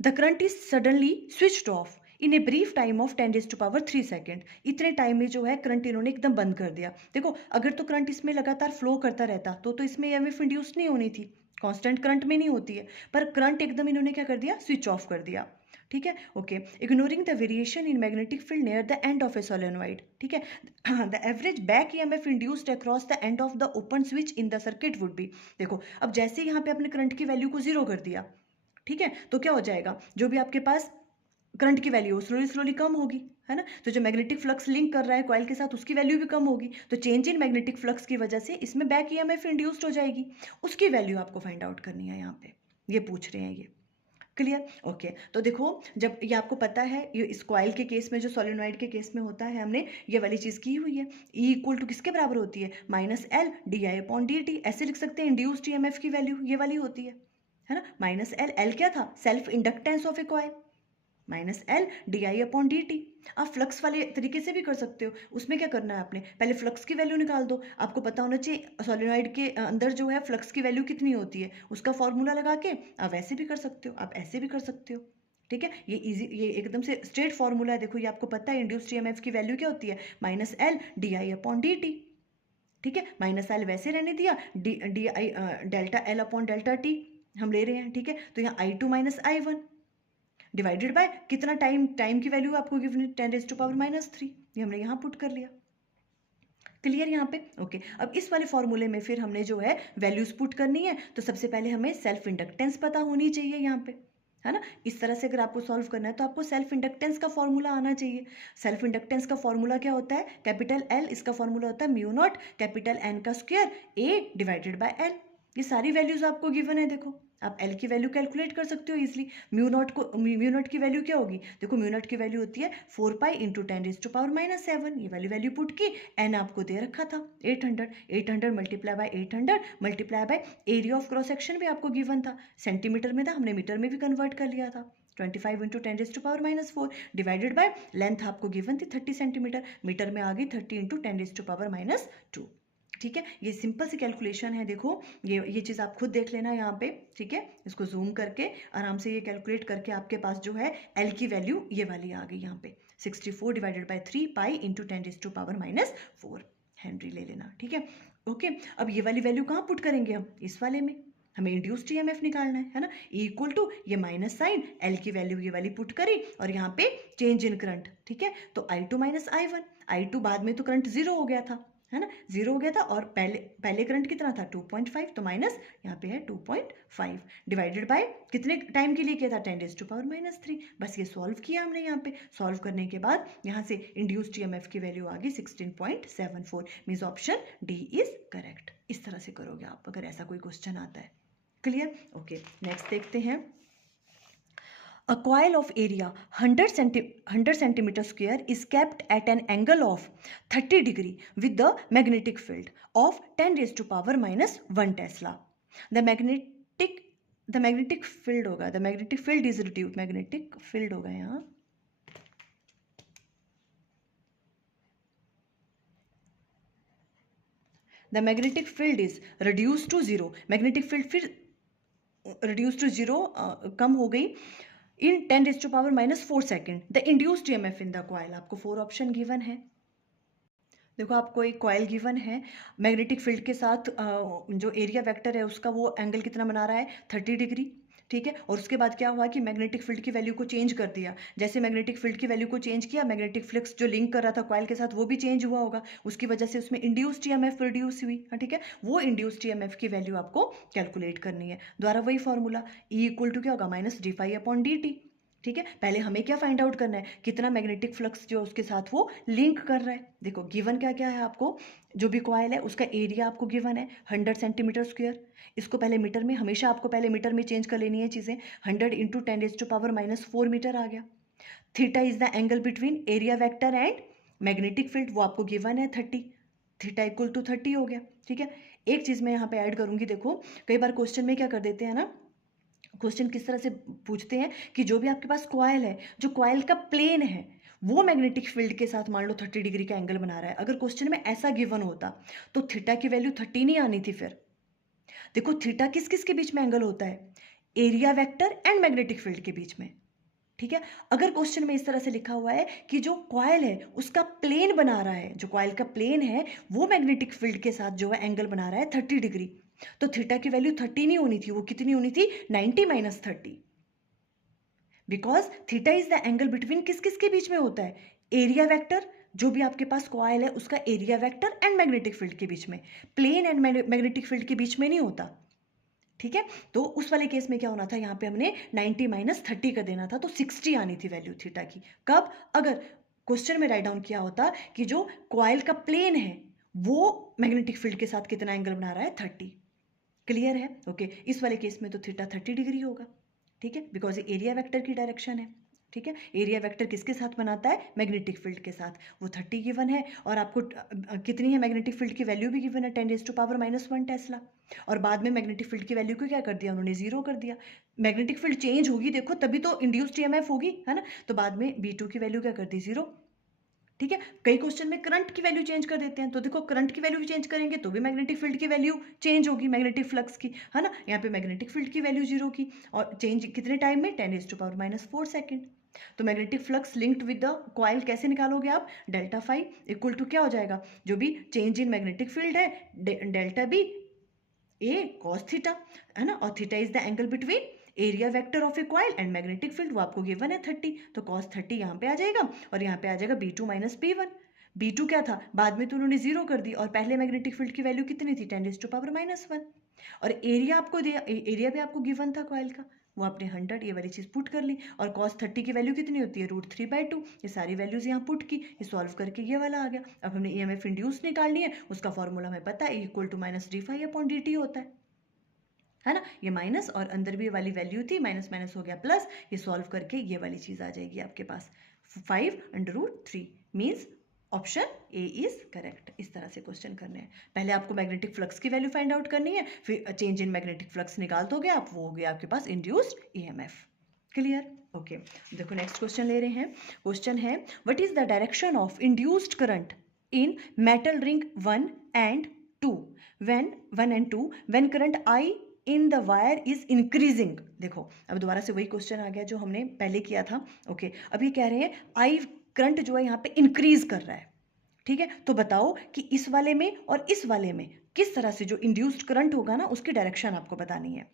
the current is suddenly switched off in a brief time of 10⁻³ second. इतने टाइम में जो है करंट इन्होंने एकदम बंद कर दिया। देखो अगर तो करंट इसमें लगातार फ्लो करता रहता तो इसमें ईएमएफ इंड्यूस नहीं होनी थी, कांस्टेंट करंट में नहीं होती है, पर करंट एकदम इन्होंने क्या कर दिया, स्विच ऑफ कर दिया। ठीक है, okay. Ignoring the variation in magnetic field near the end of a solenoid. ठीक है, the average back EMF induced across the end of the open switch in the circuit would be. देखो अब जैसे यहाँ पे अपने करंट की value को 0 कर दिया, ठीक है, तो क्या हो जाएगा, जो भी आपके पास करंट की वैल्यू स्लोली स्लोली कम होगी, है ना, तो जो मैग्नेटिक फ्लक्स लिंक कर रहा है कॉइल के साथ उसकी वैल्यू भी कम होगी, तो चेंज इन मैग्नेटिक फ्लक्स की वजह से इसमें बैक ईएमएफ इंड्यूस्ड हो जाएगी, उसकी वैल्यू आपको फाइंड आउट करनी है, यहाँ पे ये पूछ रहे हैं ये। Clear, okay. तो देखो जब ये आपको पता है, ये इस कॉइल के केस में, जो सोलेनॉइड के केस में होता है, हमने ये वाली चीज़ की हुई है, ई इक्वल टू किसके बराबर होती है, -L di/dt। ऐसे लिख सकते हैं, इंड्यूस्ड ईएमएफ की वैल्यू ये वाली होती है ना, -L, L क्या था, self inductance of a coil, -L di/dt। आप फ्लक्स वाले तरीके से भी कर सकते हो, उसमें क्या करना है आपने, पहले फ्लक्स की वैल्यू निकाल दो, आपको पता होना चाहिए सोलेनॉइड के अंदर जो है फ्लक्स की वैल्यू कितनी होती है, उसका फॉर्मूला लगा के आप वैसे भी कर सकते हो, आप ऐसे भी कर सकते हो। ठीक है, ये इजी, ये एकदम से स्ट्रेट फॉर्मूला है। देखो ये आपको पता है इंड्यूस्ड ईएमएफ की वैल्यू क्या होती है, -L di/dt। ठीक है, -L वैसे रहने दिया, डी आई डेल्टा L/ΔT हम ले रहे हैं। ठीक है, तो यहाँ I2 - I1 डिवाइडेड बाय कितना टाइम, टाइम की वैल्यू आपको गिवन है 10⁻⁻3, ये हमने यहाँ पुट कर लिया। क्लियर यहाँ पे, ओके। अब इस वाले फॉर्मूले में फिर हमने जो है वैल्यूज पुट करनी है, तो सबसे पहले हमें सेल्फ इंडक्टेंस पता होनी चाहिए यहाँ पे, है ना। इस तरह से अगर आपको सॉल्व करना है तो आपको सेल्फ इंडक्टेंस का फॉर्मूला आना चाहिए। सेल्फ इंडक्टेंस का फॉर्मूला क्या होता है, कैपिटल L, इसका फॉर्मूला होता है μ0 कैपिटल N का स्क्वायर A/L। ये सारी वैल्यूज आपको गिवन है, देखो आप L की वैल्यू कैलकुलेट कर सकते हो इजीली। μ0 की वैल्यू क्या होगी, देखो μ0 की वैल्यू होती है 4 पाई इंटू 10⁻⁷। ये वाली वैल्यू पुट की, N आपको दे रखा था 800, 800 multiply by 800 multiply by area of cross section भी आपको गिवन था, सेंटीमीटर में था, हमने मीटर में भी कन्वर्ट कर लिया था, 25 इंटू 10⁻⁴ डिवाइडेड बाय लेंथ आपको गिवन थी 30 सेंटीमीटर, मीटर में आ गई 30 इंटू 10⁻²। ठीक है, ये सिंपल सी कैलकुलेशन है। देखो ये चीज़ आप खुद देख लेना यहाँ पे, ठीक है, इसको जूम करके आराम से ये कैलकुलेट करके आपके पास जो है L की वैल्यू ये वाली आ गई यहाँ पे 64 divided by 3 pi into 10⁻⁴ Henry ले लेना। ठीक है, ओके। अब ये वाली वैल्यू कहाँ पुट करेंगे हम, इस वाले में, हमें इंड्यूस्ड ईएमएफ निकालना है ना, इक्वल टू ये माइनस साइन L की वैल्यू ये वाली पुट करी, और यहाँ पे चेंज इन करंट। ठीक है, तो I2 - I1, I2 बाद में तो करंट 0 हो गया था, है ना, 0 हो गया था और पहले करंट कितना था 2.5, तो माइनस यहाँ पे है 2.5 डिवाइडेड बाय कितने टाइम के लिए किया था 10⁻³ बस ये सॉल्व किया हमने। यहाँ पे सॉल्व करने के बाद यहाँ से इंड्यूस्ड ईएमएफ की वैल्यू आ गई 16.74, means option D is correct. इस तरह से करोगे आप अगर ऐसा कोई क्वेश्चन आता है। क्लियर? ओके, नेक्स्ट देखते हैं। A coil of area 100 centimeter square is kept at an angle of 30 degree with the magnetic field of 10⁻⁻1 Tesla. The magnetic field होगा, the magnetic field is reduced, magnetic field होगा यहाँ, the magnetic field is reduced to 0, magnetic field फिर reduced to 0 कम हो गई in 10⁻⁻4 second. The induced EMF in the coil, आपको 4 option given है। देखो आपको एक कॉइल गिवन है, मैग्नेटिक फील्ड के साथ जो एरिया वेक्टर है उसका वो एंगल कितना बना रहा है 30 डिग्री, ठीक है। और उसके बाद क्या हुआ कि मैग्नेटिक फील्ड की वैल्यू को चेंज कर दिया, जैसे मैग्नेटिक फील्ड की वैल्यू को चेंज किया, मैग्नेटिक फ्लक्स जो लिंक कर रहा था कॉइल के साथ वो भी चेंज हुआ होगा, उसकी वजह से उसमें इंड्यूस्ड ईएमएफ प्रोड्यूस हुई, ठीक है। वो इंड्यूस्ड ईएमएफ की वैल्यू आपको कैलकुलेट करनी है, द्वारा वही फॉर्मूला E = क्या होगा -dφ/dt, ठीक है। पहले हमें क्या फाइंड आउट करना है, कितना मैग्नेटिक फ्लक्स जो उसके साथ वो लिंक कर रहा है। देखो गिवन क्या क्या है आपको, जो भी कॉइल है उसका एरिया आपको गिवन है 100 सेंटीमीटर स्क्वायर। इसको पहले मीटर में, हमेशा आपको पहले मीटर में चेंज कर लेनी है चीज़ें। 100 × 10⁻⁻4 मीटर आ गया। Theta is the angle between area vector and magnetic field, वो आपको गिवन है 30, थीटा = 30 हो गया, ठीक है। एक चीज़ मैं यहाँ पे ऐड करूँगी, देखो कई बार क्वेश्चन में क्या कर देते हैं ना, क्वेश्चन किस तरह से पूछते हैं कि जो भी आपके पास कॉइल है, जो कॉइल का प्लेन है वो मैग्नेटिक फील्ड के साथ मान लो 30 डिग्री का एंगल बना रहा है। अगर क्वेश्चन में ऐसा गिवन होता तो थीटा की वैल्यू 30 नहीं आनी थी। फिर देखो थीटा किस किस के बीच में एंगल होता है, area vector and magnetic field के बीच में, ठीक है। अगर क्वेश्चन में इस तरह से लिखा हुआ है कि जो कॉइल है उसका प्लेन बना रहा है, जो कॉइल का प्लेन है वो मैग्नेटिक फील्ड के साथ जो है एंगल बना रहा है 30 डिग्री, तो थीटा की वैल्यू 30 नहीं होनी थी, वो कितनी होनी थी 90 - 30, because theta is the angle between किस किस के बीच में होता है, एरिया वेक्टर, जो भी आपके पास कॉइल है उसका area vector and magnetic field के बीच में, प्लेन एंड मैग्नेटिक फील्ड के बीच में नहीं होता, ठीक है। तो उस वाले केस में क्या होना था, यहाँ पे हमने 90 - 30 कर देना था, तो 60 आनी थी वैल्यू थीटा की। कब, अगर क्वेश्चन में राइट डाउन किया होता कि जो कॉइल का प्लेन है वो मैग्नेटिक फील्ड के साथ कितना एंगल बना रहा है 30। क्लियर है? ओके, इस वाले केस में तो थीटा 30 डिग्री होगा, ठीक है, बिकॉज ये एरिया वेक्टर की डायरेक्शन है, ठीक है। एरिया वेक्टर किसके साथ बनाता है, मैग्नेटिक फील्ड के साथ, वो 30 गिवन है और आपको कितनी है मैग्नेटिक फील्ड की वैल्यू भी गिवन है 10⁻⁻1 टेस्ला, और बाद में मैग्नेटिक फील्ड की वैल्यू को क्या कर दिया उन्होंने, 0 कर दिया। मैग्नेटिक फील्ड चेंज होगी देखो तभी तो इंड्यूस्ड ईएमएफ होगी, है ना, तो बाद में B2 की वैल्यू क्या कर दी 0, ठीक है। कई क्वेश्चन में करंट की वैल्यू चेंज कर देते हैं, तो देखो करंट की वैल्यू भी चेंज करेंगे तो भी मैग्नेटिक फील्ड की वैल्यू चेंज होगी, मैग्नेटिक फ्लक्स की, है ना। यहाँ पे मैग्नेटिक फील्ड की वैल्यू 0 की, और चेंज कितने टाइम में 10⁻⁻4 सेकेंड। तो magnetic flux linked with the coil कैसे निकालोगे आप, ΔΦ = क्या हो जाएगा, जो भी चेंज इन मैग्नेटिक फील्ड है ΔB A cos थीटा, है ना, और theta is the angle between area vector of a coil and magnetic field, वो आपको गिवन है 30, तो cos 30 यहाँ पे आ जाएगा और यहाँ पे आ जाएगा B2 - P1। B2 क्या था, बाद में तो उन्होंने 0 कर दी, और पहले मैग्नेटिक फील्ड की वैल्यू कितनी थी 10⁻⁻1, और एरिया आपको दिया, एरिया भी आपको गिवन था कॉइल का, वो आपने 100 ये वाली चीज़ पुट कर ली, और cos 30 की वैल्यू कितनी होती है √3/2, ये सारी वैल्यूज यहाँ पुट की, ये सॉल्व करके ये वाला आ गया। अब हमने EMF इंड्यूस निकालनी है, उसका फॉर्मूला हमें पता है, E = -dφ/dt होता है ना, ये माइनस और अंदर भी ये वाली वैल्यू थी, माइनस माइनस हो गया प्लस, ये सॉल्व करके ये वाली चीज़ आ जाएगी आपके पास 5/√3, means option A is correct. इस तरह से क्वेश्चन करने हैं, पहले आपको मैग्नेटिक फ्लक्स की वैल्यू फाइंड आउट करनी है, फिर चेंज इन मैग्नेटिक फ्लक्स निकाल दोगे आप, वो हो गया आपके पास इंड्यूस्ड EMF। क्लियर? ओके, देखो नेक्स्ट क्वेश्चन ले रहे हैं। क्वेश्चन है what is the direction of induced current in metal ring 1 and 2 when current I in the wire is increasing. देखो अब दोबारा से वही क्वेश्चन आ गया जो हमने पहले किया था। ओके, अब ये कह रहे हैं आई करंट जो है यहाँ पे इंक्रीज कर रहा है, ठीक है। तो बताओ कि इस वाले में और इस वाले में किस तरह से जो इंड्यूस्ड करंट होगा ना उसकी डायरेक्शन आपको बतानी है।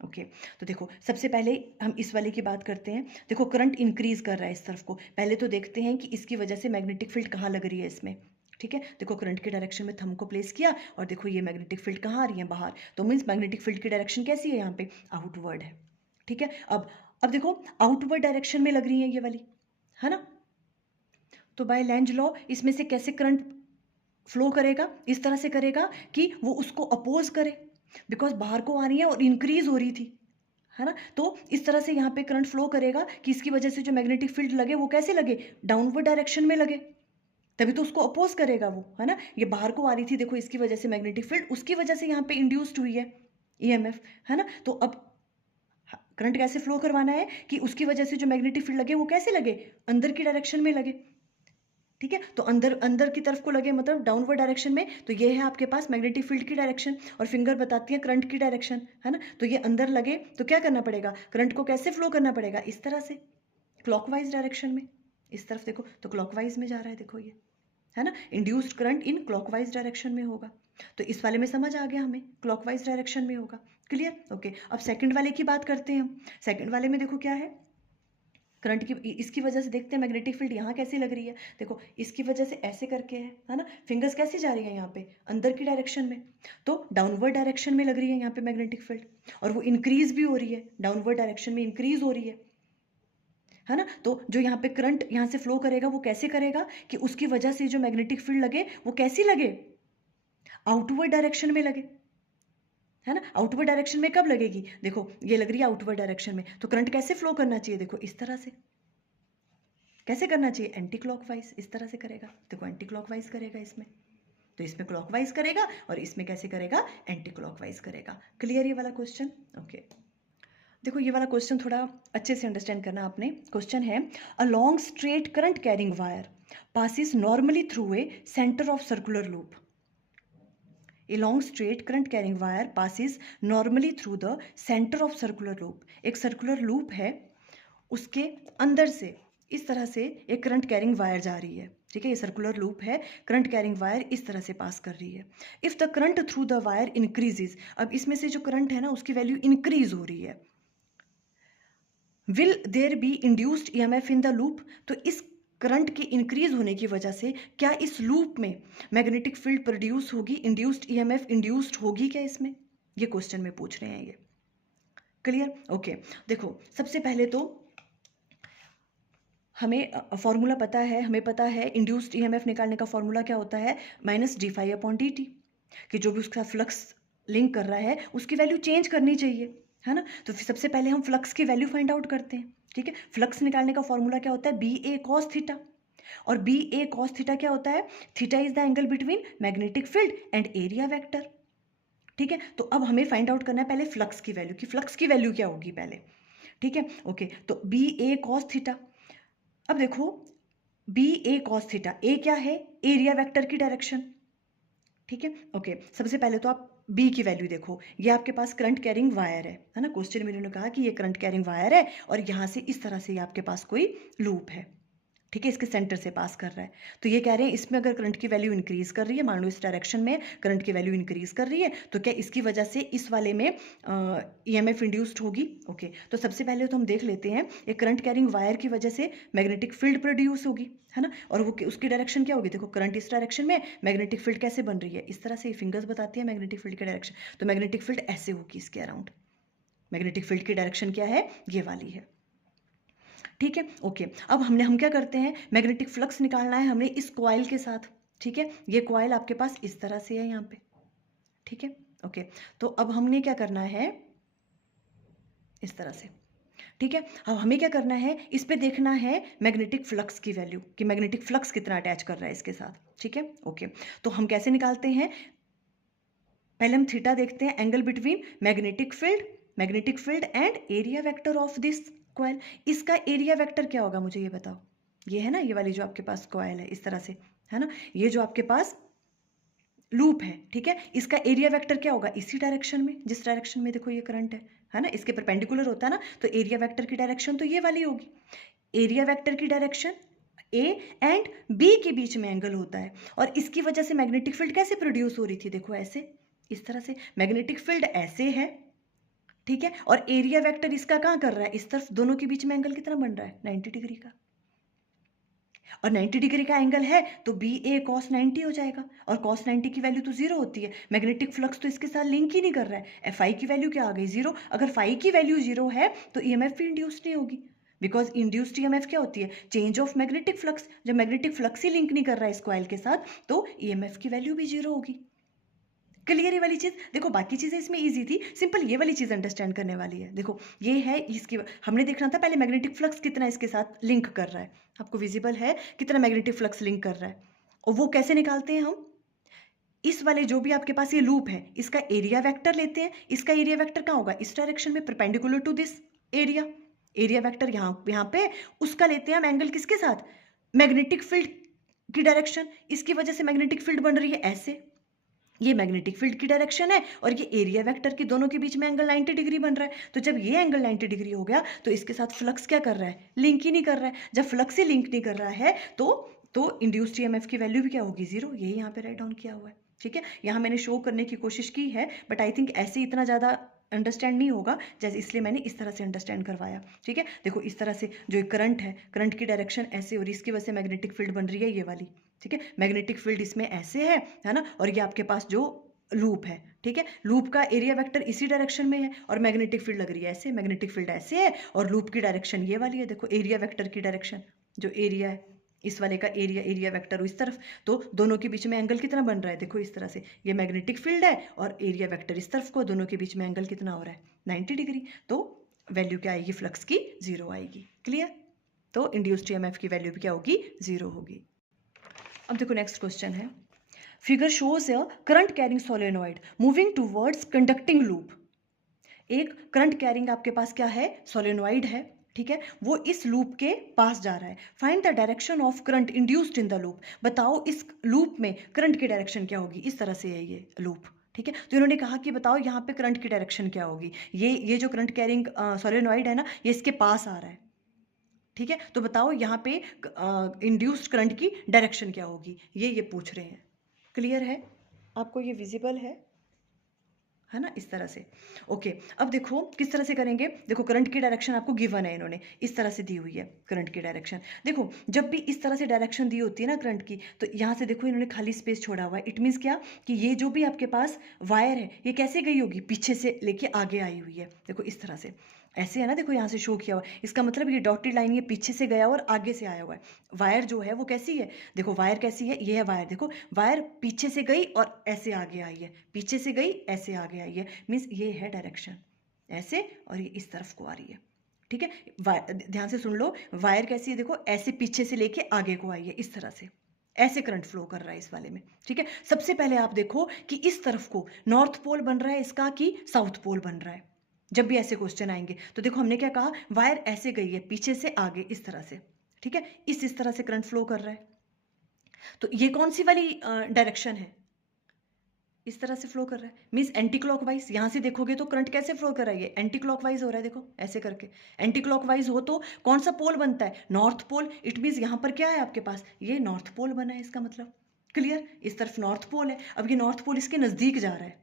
ओके, तो देखो सबसे पहले हम इस वाले की बात करते हैं। देखो करंट इंक्रीज कर रहा है इस तरफ को, पहले तो देखते हैं कि इसकी वजह से मैग्नेटिक फील्ड कहाँ लग रही है इसमें, ठीक है, देखो करंट के डायरेक्शन में थंब को प्लेस किया और देखो ये मैग्नेटिक फील्ड कहाँ आ रही है, बाहर, तो मीन्स मैग्नेटिक फील्ड की डायरेक्शन कैसी है यहाँ पे, आउटवर्ड है। ठीक है, अब देखो आउटवर्ड डायरेक्शन में लग रही है ये वाली, है ना, तो बाय लेंज लॉ इसमें से कैसे करंट फ्लो करेगा, इस तरह से करेगा कि वो उसको अपोज करे, बिकॉज बाहर को आ रही है और इंक्रीज हो रही थी, है ना, तो इस तरह से यहाँ पे करंट फ्लो करेगा कि इसकी वजह से जो मैग्नेटिक फील्ड लगे वो कैसे लगे, डाउनवर्ड डायरेक्शन में लगे, तभी तो उसको अपोज करेगा वो, है ना, ये बाहर को आ रही थी, देखो इसकी वजह से मैग्नेटिक फील्ड, उसकी वजह से यहाँ पे इंड्यूस्ड हुई है ईएमएफ, है ना, तो अब करंट कैसे फ्लो करवाना है कि उसकी वजह से जो मैग्नेटिक फील्ड लगे वो कैसे लगे, अंदर की डायरेक्शन में लगे। ठीक है, तो अंदर अंदर की तरफ को लगे मतलब डाउनवर्ड डायरेक्शन में, तो ये है आपके पास मैग्नेटिक फील्ड की डायरेक्शन और फिंगर बताती है करंट की डायरेक्शन, है ना, तो ये अंदर लगे तो क्या करना पड़ेगा, करंट को कैसे फ्लो करना पड़ेगा, इस तरह से क्लॉकवाइज डायरेक्शन में, इस तरफ देखो तो क्लॉकवाइज में जा रहा है, देखो ये, है ना, induced current in clockwise direction में होगा, तो इस वाले में समझ आ गया हमें क्लॉकवाइज डायरेक्शन में होगा, क्लियर, ओके। अब सेकंड वाले की बात करते हैं हम, सेकंड वाले में देखो क्या है, करंट की इसकी वजह से देखते हैं मैग्नेटिक फील्ड यहाँ कैसी लग रही है, देखो इसकी वजह से ऐसे करके है ना, फिंगर्स कैसे जा रही है यहाँ पे अंदर की डायरेक्शन में, तो डाउनवर्ड डायरेक्शन में लग रही है यहाँ पे मैग्नेटिक फील्ड, और वो इंक्रीज भी हो रही है, डाउनवर्ड डायरेक्शन में इंक्रीज हो रही है ना, तो जो यहाँ पे करंट यहाँ से फ्लो करेगा वो कैसे करेगा कि उसकी वजह से जो मैग्नेटिक फील्ड लगे वो कैसी लगे, आउटवर्ड डायरेक्शन में लगे, है ना, आउटवर्ड डायरेक्शन में कब लगेगी, देखो ये लग रही है आउटवर्ड डायरेक्शन में, तो करंट कैसे फ्लो करना चाहिए, देखो इस तरह से, कैसे करना चाहिए, एंटी क्लॉकवाइज, इस तरह से करेगा, देखो एंटी क्लॉकवाइज करेगा इसमें, तो इसमें क्लॉकवाइज करेगा और इसमें कैसे करेगा, एंटी क्लॉकवाइज करेगा, क्लियर ये वाला क्वेश्चन, ओके। देखो ये वाला क्वेश्चन थोड़ा अच्छे से अंडरस्टैंड करना आपने, क्वेश्चन है a long straight current carrying wire passes normally through a center of circular loop. A long straight current carrying wire passes normally through the center of circular loop. एक circular loop है, उसके अंदर से इस तरह से एक करंट कैरिंग वायर जा रही है, ठीक है, ये सर्कुलर लूप है, करंट कैरिंग वायर इस तरह से पास कर रही है। If the current through the wire increases, अब इसमें से जो करंट है ना उसकी वैल्यू इंक्रीज हो रही है, will there be induced EMF in the loop, तो इस करंट के इंक्रीज होने की वजह से क्या इस लूप में मैग्नेटिक फील्ड प्रोड्यूस होगी, इंड्यूस्ड ईएमएफ इंड्यूस्ड होगी क्या इसमें, ये क्वेश्चन में पूछ रहे हैं ये, क्लियर, ओके। देखो सबसे पहले तो हमें फॉर्मूला पता है, हमें पता है इंड्यूस्ड ईएमएफ निकालने का फॉर्मूला क्या होता है, -d∅/dt, कि जो भी उसका फ्लक्स लिंक कर रहा है उसकी वैल्यू चेंज करनी चाहिए, है ना, तो सबसे पहले हम फ्लक्स की वैल्यू फाइंड आउट करते हैं, ठीक है, फ्लक्स निकालने का फॉर्मूला क्या होता है, BA cos थीटा, और BA cos थीटा क्या होता है, theta is the angle between magnetic field and area vector, ठीक है, तो अब हमें फाइंड आउट करना है पहले फ्लक्स की वैल्यू, कि फ्लक्स की वैल्यू क्या होगी पहले, ठीक है, ओके, तो BA cos थीटा, अब देखो BA cos थीटा, ए क्या है, एरिया वेक्टर की डायरेक्शन, ठीक है, ओके, सबसे पहले तो आप बी की वैल्यू देखो, ये आपके पास करंट कैरिंग वायर है ना, क्वेश्चन में इन्होंने कहा कि ये करंट कैरिंग वायर है और यहाँ से इस तरह से ये आपके पास कोई लूप है, ठीक है, इसके सेंटर से पास कर रहा है, तो ये कह रहे हैं इसमें अगर करंट की वैल्यू इंक्रीज कर रही है, मान लो इस डायरेक्शन में करंट की वैल्यू इंक्रीज कर रही है, तो क्या इसकी वजह से इस वाले में ईएमएफ इंड्यूस्ड होगी, ओके, तो सबसे पहले तो हम देख लेते हैं एक करंट कैरिंग वायर की वजह से मैग्नेटिक फील्ड प्रोड्यूस होगी, है ना, और वो उसकी डायरेक्शन क्या होगी, देखो करंट इस डायरेक्शन में, मैग्नेटिक फील्ड कैसे बन रही है, इस तरह से फिंगर्स बताती है मैग्नेटिक फील्ड की डायरेक्शन, तो मैग्नेटिक फील्ड ऐसे होगी इसके अराउंड, मैग्नेटिक फील्ड की डायरेक्शन क्या है, ये वाली है, ठीक है, ओके। अब हम क्या करते हैं, मैग्नेटिक फ्लक्स निकालना है हमने इस कॉइल के साथ, ठीक है, ये कॉइल आपके पास इस तरह से है यहाँ पे, ठीक है, ओके, तो अब हमने क्या करना है इस तरह से, ठीक है, अब हमें क्या करना है, इस पे देखना है मैग्नेटिक फ्लक्स की वैल्यू, कि मैग्नेटिक फ्लक्स कितना अटैच कर रहा है इसके साथ, ठीक है, ओके, तो हम कैसे निकालते हैं, पहले हम थीटा देखते हैं, angle between magnetic field and area vector of this coil, इसका एरिया वेक्टर क्या होगा मुझे ये बताओ, ये है ना, ये वाली जो आपके पास कॉइल है इस तरह से, है ना, ये जो आपके पास लूप है, ठीक है, इसका एरिया वेक्टर क्या होगा, इसी डायरेक्शन में, जिस डायरेक्शन में देखो ये करंट है ना, इसके परपेंडिकुलर होता है ना, तो एरिया वेक्टर की डायरेक्शन तो ये वाली होगी, एरिया वेक्टर की डायरेक्शन ए एंड बी के बीच में एंगल होता है, और इसकी वजह से मैग्नेटिक फील्ड कैसे प्रोड्यूस हो रही थी, देखो ऐसे, इस तरह से मैग्नेटिक फील्ड ऐसे है, ठीक है, और एरिया वेक्टर इसका कहाँ कर रहा है, इस तरफ, दोनों के बीच में एंगल कितना बन रहा है, 90 डिग्री का, और 90 डिग्री का एंगल है तो बी ए कॉस 90 हो जाएगा, और कॉस 90 की वैल्यू तो जीरो होती है। मैग्नेटिक फ्लक्स तो इसके साथ लिंक ही नहीं कर रहा है। एफ आई की वैल्यू क्या आ गई, जीरो। अगर फाई की वैल्यू जीरो है तो ईएमएफ भी इंड्यूस नहीं होगी, बिकॉज इंड्यूस्ड ईएमएफ क्या होती है, चेंज ऑफ मैग्नेटिक फ्लक्स। जब मैग्नेटिक फ्लक्स ही लिंक नहीं कर रहा है इस कॉइल के साथ तो ईएमएफ की वैल्यू भी जीरो होगी। क्लियर ये वाली चीज। देखो बाकी चीजें इसमें इजी थी, सिंपल ये वाली चीज अंडरस्टैंड करने वाली है। देखो ये है इसकी, हमने देखना था पहले मैग्नेटिक फ्लक्स कितना इसके साथ लिंक कर रहा है, आपको विजिबल है कितना मैग्नेटिक फ्लक्स लिंक कर रहा है, और वो कैसे निकालते हैं हम। इस वाले जो भी आपके पास ये लूप है इसका एरिया वेक्टर लेते हैं। इसका एरिया वेक्टर कहाँ होगा, इस डायरेक्शन में perpendicular to this area. Area vector यहाँ पे उसका लेते हैं हम एंगल किसके साथ, मैग्नेटिक फील्ड की डायरेक्शन। इसकी वजह से मैग्नेटिक फील्ड बन रही है ऐसे, ये मैग्नेटिक फील्ड की डायरेक्शन है, और ये एरिया वेक्टर की दोनों के बीच में एंगल 90 डिग्री बन रहा है। तो जब ये एंगल 90 डिग्री हो गया तो इसके साथ फ्लक्स क्या कर रहा है, लिंक ही नहीं कर रहा है। जब फ्लक्स ही लिंक नहीं कर रहा है तो इंड्यूस्ड ईएमएफ की वैल्यू भी क्या होगी, जीरो। यही यहाँ पे राइट डाउन किया हुआ है, ठीक है। यहाँ मैंने शो करने की कोशिश की है, बट आई थिंक ऐसे इतना ज़्यादा अंडरस्टैंड नहीं होगा, जैसे इसलिए मैंने इस तरह से अंडरस्टैंड करवाया, ठीक है। देखो इस तरह से जो करंट है, करंट की डायरेक्शन ऐसे, और इसकी वजह से मैग्नेटिक फील्ड बन रही है ये वाली, ठीक है। मैग्नेटिक फील्ड इसमें ऐसे है ना, और ये आपके पास जो लूप है, ठीक है, लूप का एरिया वेक्टर इसी डायरेक्शन में है, और मैग्नेटिक फील्ड लग रही है ऐसे, मैग्नेटिक फील्ड ऐसे है, और लूप की डायरेक्शन ये वाली है। देखो एरिया वेक्टर की डायरेक्शन, जो एरिया है इस वाले का एरिया वेक्टर इस तरफ, तो दोनों के बीच में एंगल कितना बन रहा है, देखो इस तरह से, ये मैग्नेटिक फील्ड है और एरिया वेक्टर इस तरफ को, दोनों के बीच में एंगल कितना हो रहा है, 90 डिग्री। तो वैल्यू क्या आएगी फ्लक्स की, जीरो आएगी। क्लियर। तो इंड्यूस्ड ईएमएफ की वैल्यू भी क्या होगी, जीरो होगी। अब देखो नेक्स्ट क्वेश्चन है, figure shows a current carrying solenoid moving towards conducting loop. एक करंट कैरिंग आपके पास क्या है, सोलेनॉइड है, ठीक है, वो इस लूप के पास जा रहा है। Find the direction of current induced in the loop. बताओ इस लूप में करंट की डायरेक्शन क्या होगी। इस तरह से है ये लूप, ठीक है। तो इन्होंने कहा कि बताओ यहाँ पे करंट की डायरेक्शन क्या होगी। ये जो करंट कैरिंग सोलेनॉइड है ना, ये इसके पास आ रहा है, ठीक है। तो बताओ यहाँ पे इंड्यूस्ड करंट की डायरेक्शन क्या होगी, ये पूछ रहे हैं। क्लियर है, आपको ये विजिबल है ना, इस तरह से। ओके, अब देखो किस तरह से करेंगे। देखो करंट की डायरेक्शन आपको गिवन है, इन्होंने इस तरह से दी हुई है करंट की डायरेक्शन। देखो जब भी इस तरह से डायरेक्शन दी होती है ना करंट की, तो यहाँ से देखो इन्होंने खाली स्पेस छोड़ा हुआ है। इट मीन्स क्या, कि ये जो भी आपके पास वायर है ये कैसे गई होगी, पीछे से लेके आगे आई हुई है। देखो इस तरह से ऐसे है ना, देखो यहाँ से शो किया हुआ है, इसका मतलब ये डॉटेड लाइन ये पीछे से गया और आगे से आया हुआ है। वायर जो है वो कैसी है, देखो वायर कैसी है, ये है वायर। देखो वायर पीछे से गई और ऐसे आगे आई है, पीछे से गई ऐसे आगे आई है, मीन्स ये है डायरेक्शन ऐसे, और ये इस तरफ को आ रही है, ठीक है। ध्यान से सुन लो, वायर कैसी है, देखो ऐसे पीछे से लेके आगे को आई है, इस तरह से ऐसे करंट फ्लो कर रहा है इस वाले में, ठीक है। सबसे पहले आप देखो कि इस तरफ को नॉर्थ पोल बन रहा है इसका कि साउथ पोल बन रहा है। जब भी ऐसे क्वेश्चन आएंगे तो देखो हमने क्या कहा, वायर ऐसे गई है पीछे से आगे इस तरह से, ठीक है, इस तरह से करंट फ्लो कर रहा है। तो ये कौन सी वाली डायरेक्शन है, इस तरह से फ्लो कर रहा है, मीन्स एंटी क्लॉकवाइज। यहाँ से देखोगे तो करंट कैसे फ्लो कर रहा है, ये एंटी क्लॉकवाइज हो रहा है। देखो ऐसे करके एंटी क्लॉकवाइज हो तो कौन सा पोल बनता है, नॉर्थ पोल। इट मीन्स यहाँ पर क्या है आपके पास, ये नॉर्थ पोल बना है, इसका मतलब क्लियर। इस तरफ नॉर्थ पोल है, अब ये नॉर्थ पोल इसके नज़दीक जा रहा है,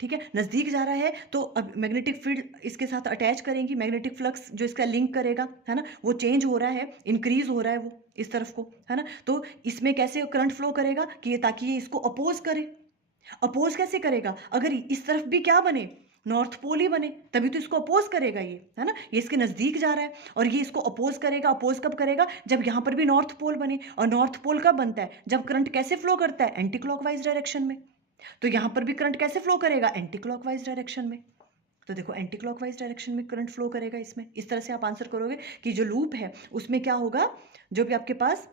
ठीक है, नज़दीक जा रहा है। तो अब मैग्नेटिक फील्ड इसके साथ अटैच करेंगी, मैग्नेटिक फ्लक्स जो इसका लिंक करेगा, है ना, वो चेंज हो रहा है, इंक्रीज हो रहा है वो इस तरफ को, है ना। तो इसमें कैसे करंट फ्लो करेगा कि ये, ताकि ये इसको अपोज करे। अपोज कैसे करेगा, अगर इस तरफ भी क्या बने, नॉर्थ पोल ही बने, तभी तो इसको अपोज करेगा ये, है ना। ये इसके नज़दीक जा रहा है और ये इसको अपोज करेगा। अपोज कब करेगा, जब यहाँ पर भी नॉर्थ पोल बने। और नॉर्थ पोल कब बनता है, जब करंट कैसे फ्लो करता है, एंटी क्लॉकवाइज डायरेक्शन में। तो यहां पर भी करंट कैसे फ्लो करेगा, एंटी क्लॉकवाइज डायरेक्शन में। तो देखो एंटी क्लॉकवाइज डायरेक्शन में करंट फ्लो करेगा इसमें। इस तरह से आप आंसर करोगे कि जो लूप है उसमें क्या होगा, जो भी आपके पास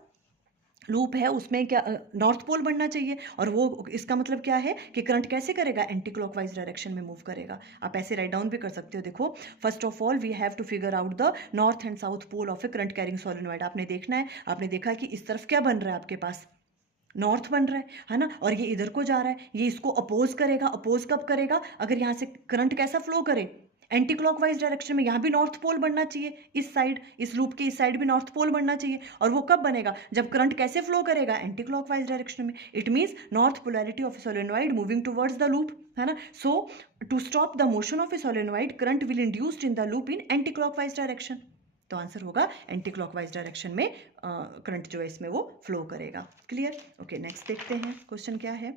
लूप है उसमें क्या नॉर्थ पोल बनना चाहिए, और वो इसका मतलब क्या है कि करंट कैसे करेगा, एंटी क्लॉकवाइज डायरेक्शन में मूव करेगा। आप ऐसे राइट डाउन भी कर सकते हो। देखो first of all we have to figure out the north and south pole of a current carrying solenoid. आपने देखना है, आपने देखा कि इस तरफ क्या बन रहा है आपके पास, नॉर्थ बन रहा है ना, और ये इधर को जा रहा है, ये इसको अपोज करेगा। अपोज कब करेगा, अगर यहाँ से करंट कैसा फ्लो करे, एंटी क्लॉकवाइज डायरेक्शन में। यहाँ भी नॉर्थ पोल बनना चाहिए, इस साइड, इस लूप के इस साइड भी नॉर्थ पोल बनना चाहिए। और वो कब बनेगा, जब करंट कैसे फ्लो करेगा, एंटी क्लॉकवाइज डायरेक्शन में। It means north polarity of a solenoid moving towards the loop, है ना। So to stop the motion of a solenoid current will induced in the loop in anti clockwise direction. तो answer होगा anti clockwise direction में current जो है इसमें वो flow करेगा। क्लियर? ओके, नेक्स्ट देखते हैं क्वेश्चन क्या है।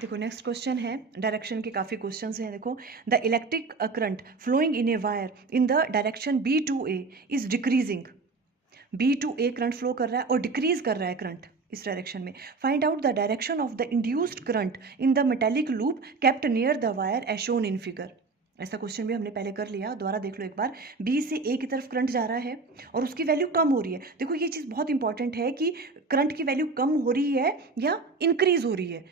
देखो नेक्स्ट क्वेश्चन है, डायरेक्शन के काफ़ी क्वेश्चंस हैं। देखो, the electric current flowing in a wire in the direction B to A is decreasing. B to A current flow कर रहा है और डिक्रीज कर रहा है करंट इस डायरेक्शन में। Find out the direction of the induced current in the metallic loop kept near the wire as shown in figure. ऐसा क्वेश्चन भी हमने पहले कर लिया, दोबारा देख लो एक बार। B से A की तरफ करंट जा रहा है और उसकी वैल्यू कम हो रही है। देखो ये चीज़ बहुत इंपॉर्टेंट है कि करंट की वैल्यू कम हो रही है या इंक्रीज हो रही है,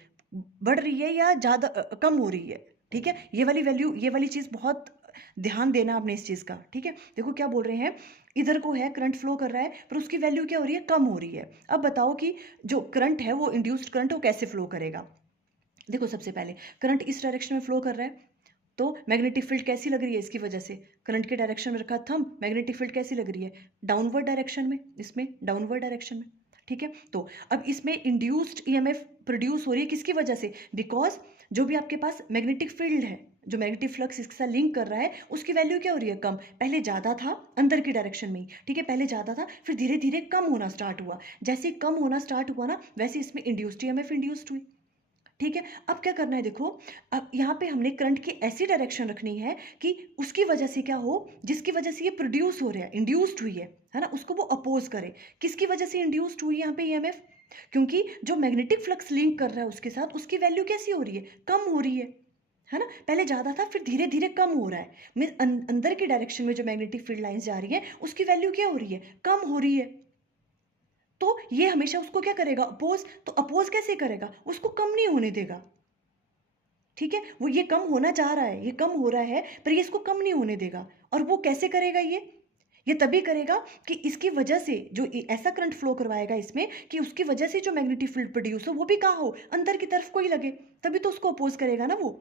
बढ़ रही है या ज़्यादा कम हो रही है। ठीक है, ये वाली वैल्यू, ये वाली चीज़ बहुत ध्यान देना आपने इस चीज़ का। ठीक है, देखो क्या बोल रहे हैं, इधर को है करंट फ्लो कर रहा है पर उसकी वैल्यू क्या हो रही है, कम हो रही है। अब बताओ कि जो करंट है वो इंड्यूस्ड करंट वो कैसे फ्लो करेगा। देखो सबसे पहले करंट इस डायरेक्शन में फ्लो कर रहा है तो मैग्नेटिक फील्ड कैसी लग रही है इसकी वजह से, करंट के डायरेक्शन में रखा थंब, मैग्नेटिक फील्ड कैसी लग रही है, डाउनवर्ड डायरेक्शन में, इसमें डाउनवर्ड डायरेक्शन में। ठीक है, तो अब इसमें इंड्यूस्ड ईएमएफ प्रोड्यूस हो रही है किसकी वजह से, बिकॉज जो भी आपके पास मैग्नेटिक फील्ड है, जो मैग्नेटिक फ्लक्स इसके साथ लिंक कर रहा है, उसकी वैल्यू क्या हो रही है, कम। पहले ज़्यादा था अंदर की डायरेक्शन में ही, ठीक है, पहले ज़्यादा था फिर धीरे धीरे कम होना स्टार्ट हुआ। जैसे कम होना स्टार्ट हुआ ना, वैसे इसमें इंड्यूस्ड ईएमएफ इंड्यूस्ड हुई। ठीक है, अब क्या करना है, देखो अब यहाँ पे हमने करंट की ऐसी डायरेक्शन रखनी है कि उसकी वजह से क्या हो, जिसकी वजह से ये प्रोड्यूस हो रहा है, इंड्यूस्ड हुई है ना, उसको वो अपोज करे। किसकी वजह से इंड्यूस्ड हुई यहाँ पे ईएमएफ, क्योंकि जो मैग्नेटिक फ्लक्स लिंक कर रहा है उसके साथ, उसकी वैल्यू कैसी हो रही है, कम हो रही है ना। पहले ज़्यादा था फिर धीरे धीरे कम हो रहा है, मीन अंदर की डायरेक्शन में जो मैग्नेटिक फील्ड लाइंस जा रही है उसकी वैल्यू क्या हो रही है, कम हो रही है। तो ये हमेशा उसको क्या करेगा, अपोज। तो अपोज कैसे करेगा, उसको कम नहीं होने देगा। ठीक है, वो ये कम होना चाह रहा है, ये कम हो रहा है पर ये इसको कम नहीं होने देगा। और वो कैसे करेगा, ये तभी करेगा कि इसकी वजह से जो ऐसा करंट फ्लो करवाएगा इसमें कि उसकी वजह से जो मैग्नेटिक फील्ड प्रोड्यूस हो वो भी कहाँ हो, अंदर की तरफ को ही लगे, तभी तो उसको अपोज करेगा ना वो।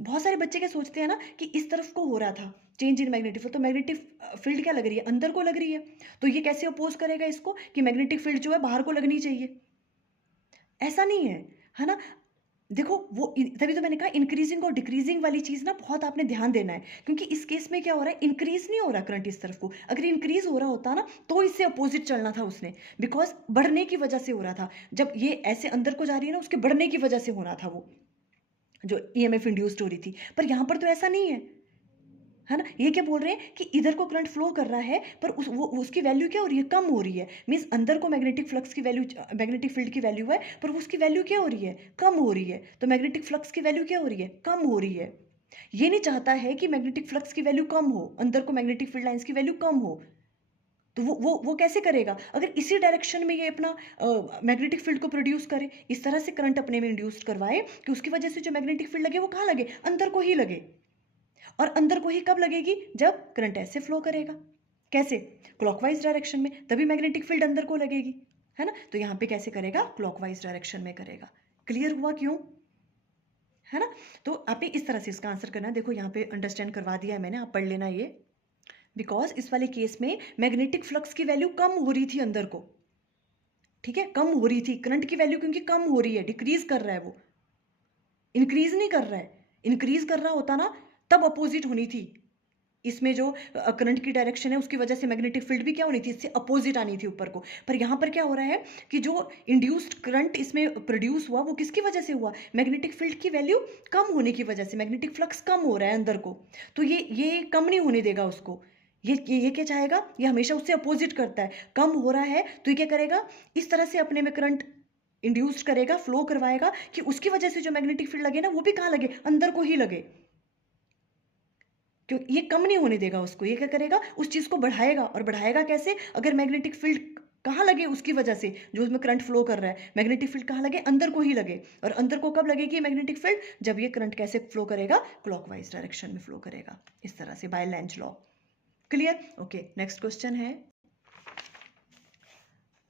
बहुत सारे बच्चे क्या सोचते हैं ना कि इस तरफ को हो रहा था चेंज इन मैग्नेटिक फील्ड, तो मैग्नेटिक फील्ड क्या लग रही है, अंदर को लग रही है, तो ये कैसे अपोज करेगा इसको कि मैग्नेटिक फील्ड जो है बाहर को लगनी चाहिए। ऐसा नहीं है ना। देखो वो तभी तो मैंने कहा इंक्रीजिंग और डिक्रीजिंग वाली चीज़ ना बहुत आपने ध्यान देना है, क्योंकि इस केस में क्या हो रहा है, इंक्रीज नहीं हो रहा करंट इस तरफ को। अगर इंक्रीज हो रहा होता ना तो इससे अपोजिट चलना था उसने, बिकॉज बढ़ने की वजह से हो रहा था। जब ये ऐसे अंदर को जा रही है ना, उसके बढ़ने की वजह से होना था वो जो ईएमएफ इंड्यूस्ड हो रही थी, पर यहाँ पर तो ऐसा नहीं है ना। ये क्या बोल रहे हैं कि इधर को करंट फ्लो कर रहा है पर उसकी वैल्यू क्या हो रही है, कम हो रही है। मीन्स अंदर को मैग्नेटिक फ्लक्स की वैल्यू, मैग्नेटिक फील्ड की वैल्यू है पर उसकी वैल्यू क्या हो रही है, कम हो रही है। तो मैग्नेटिक फ्लक्स की वैल्यू क्या हो रही है, कम हो रही है। ये नहीं चाहता है कि मैग्नेटिक फ्लक्स की वैल्यू कम हो, अंदर को मैग्नेटिक फील्ड लाइंस की वैल्यू कम हो। तो वो कैसे करेगा, अगर इसी डायरेक्शन में ये अपना मैग्नेटिक फील्ड को प्रोड्यूस करे, इस तरह से करंट अपने में इंड्यूस करवाए कि उसकी वजह से जो मैग्नेटिक फील्ड लगे वो कहाँ लगे, अंदर को ही लगे। और अंदर को ही कब लगेगी, जब करंट ऐसे फ्लो करेगा, कैसे, क्लॉकवाइज डायरेक्शन में, तभी मैग्नेटिक फील्ड अंदर को लगेगी, है ना। तो यहाँ पे कैसे करेगा, क्लॉकवाइज डायरेक्शन में करेगा। क्लियर हुआ क्यों, है ना। तो आपने इस तरह से इसका आंसर करना है। देखो यहाँ पे अंडरस्टैंड करवा दिया है मैंने, आप पढ़ लेना ये। बिकॉज इस वाले केस में मैग्नेटिक फ्लक्स की वैल्यू कम हो रही थी अंदर को, ठीक है, कम हो रही थी करंट की वैल्यू, क्योंकि कम हो रही है, डिक्रीज कर रहा है वो, इंक्रीज नहीं कर रहा है। इंक्रीज कर रहा होता ना तब अपोजिट होनी थी, इसमें जो करंट की डायरेक्शन है उसकी वजह से मैग्नेटिक फील्ड भी क्या होनी थी, इससे अपोजिट आनी थी ऊपर को। पर यहाँ पर क्या हो रहा है कि जो इंड्यूस्ड करंट इसमें प्रोड्यूस हुआ वो किसकी वजह से हुआ, मैग्नेटिक फील्ड की वैल्यू कम होने की वजह से, मैग्नेटिक फ्लक्स कम हो रहा है अंदर को, तो ये कम नहीं होने देगा उसको। ये क्या चाहेगा, ये हमेशा उससे अपोजिट करता है। कम हो रहा है तो ये क्या करेगा, इस तरह से अपने में करंट इंड्यूस्ड करेगा, फ्लो करवाएगा कि उसकी वजह से जो मैग्नेटिक फील्ड लगे ना वो भी कहाँ लगे, अंदर को ही लगे। क्यों, ये कम नहीं होने देगा उसको, ये क्या करेगा, उस चीज़ को बढ़ाएगा। और बढ़ाएगा कैसे, अगर मैग्नेटिक फील्ड कहाँ लगे उसकी वजह से, जो उसमें करंट फ्लो कर रहा है, मैग्नेटिक फील्ड कहाँ लगे, अंदर को ही लगे। और अंदर को कब लगेगी मैग्नेटिक फील्ड, जब ये करंट कैसे फ्लो करेगा, क्लॉकवाइज डायरेक्शन में फ्लो करेगा, इस तरह से, by Lenz law. Clear, okay. Next question है,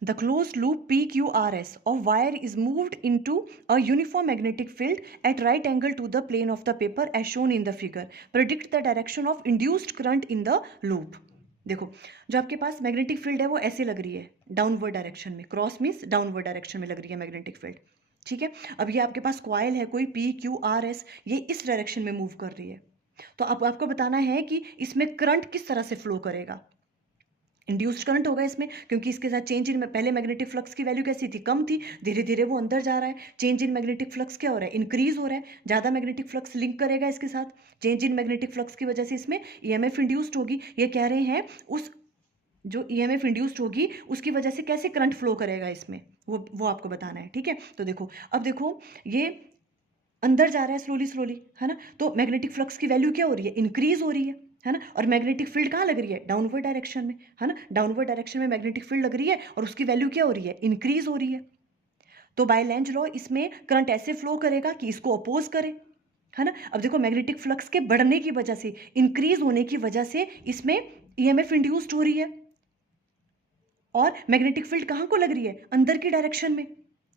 the closed loop PQRS of wire is moved into a uniform magnetic field at right angle to the plane of the paper as shown in the figure. Predict the direction of induced current in the loop. देखो जो आपके पास magnetic field है वो ऐसे लग रही है, downward direction में, क्रॉस मीन्स डाउनवर्ड डायरेक्शन में लग रही है मैग्नेटिक फील्ड, ठीक है। अब ये आपके पास कॉइल है कोई PQRS, ये इस डायरेक्शन में मूव कर रही है, तो अब आपको बताना है कि इसमें करंट किस तरह से फ्लो करेगा। इंड्यूस्ड करंट होगा इसमें, क्योंकि इसके साथ चेंज इन पहले मैग्नेटिक फ्लक्स की वैल्यू कैसी थी, कम थी, धीरे धीरे वो अंदर जा रहा है। चेंज इन मैग्नेटिक फ्लक्स क्या हो रहा है, इंक्रीज हो रहा है, ज़्यादा मैग्नेटिक फ्लक्स लिंक करेगा इसके साथ। चेंज इन मैग्नेटिक फ्लक्स की वजह से इसमें ईएमएफ इंड्यूस्ड होगी। ये कह रहे हैं उस जो ईएमएफ इंड्यूस्ड होगी उसकी वजह से कैसे करंट फ्लो करेगा इसमें, वो आपको बताना है। ठीक है, तो देखो अब देखो ये अंदर जा रहा है स्लोली स्लोली, है ना, तो मैग्नेटिक फ्लक्स की वैल्यू क्या हो रही है, इंक्रीज हो रही है ना, और मैग्नेटिक फील्ड कहाँ लग रही है, डाउनवर्ड डायरेक्शन में, है ना, डाउनवर्ड डायरेक्शन में मैग्नेटिक फील्ड लग रही है और उसकी वैल्यू क्या हो रही है, इंक्रीज हो रही है। तो बाय लेंज लॉ इसमें करंट ऐसे फ्लो करेगा कि इसको अपोज करे, है ना। अब देखो मैग्नेटिक फ्लक्स के बढ़ने की वजह से, इंक्रीज होने की वजह से इसमें ईएमएफ इंड्यूस्ड हो रही है, और मैग्नेटिक फील्ड कहाँ को लग रही है, अंदर की डायरेक्शन में,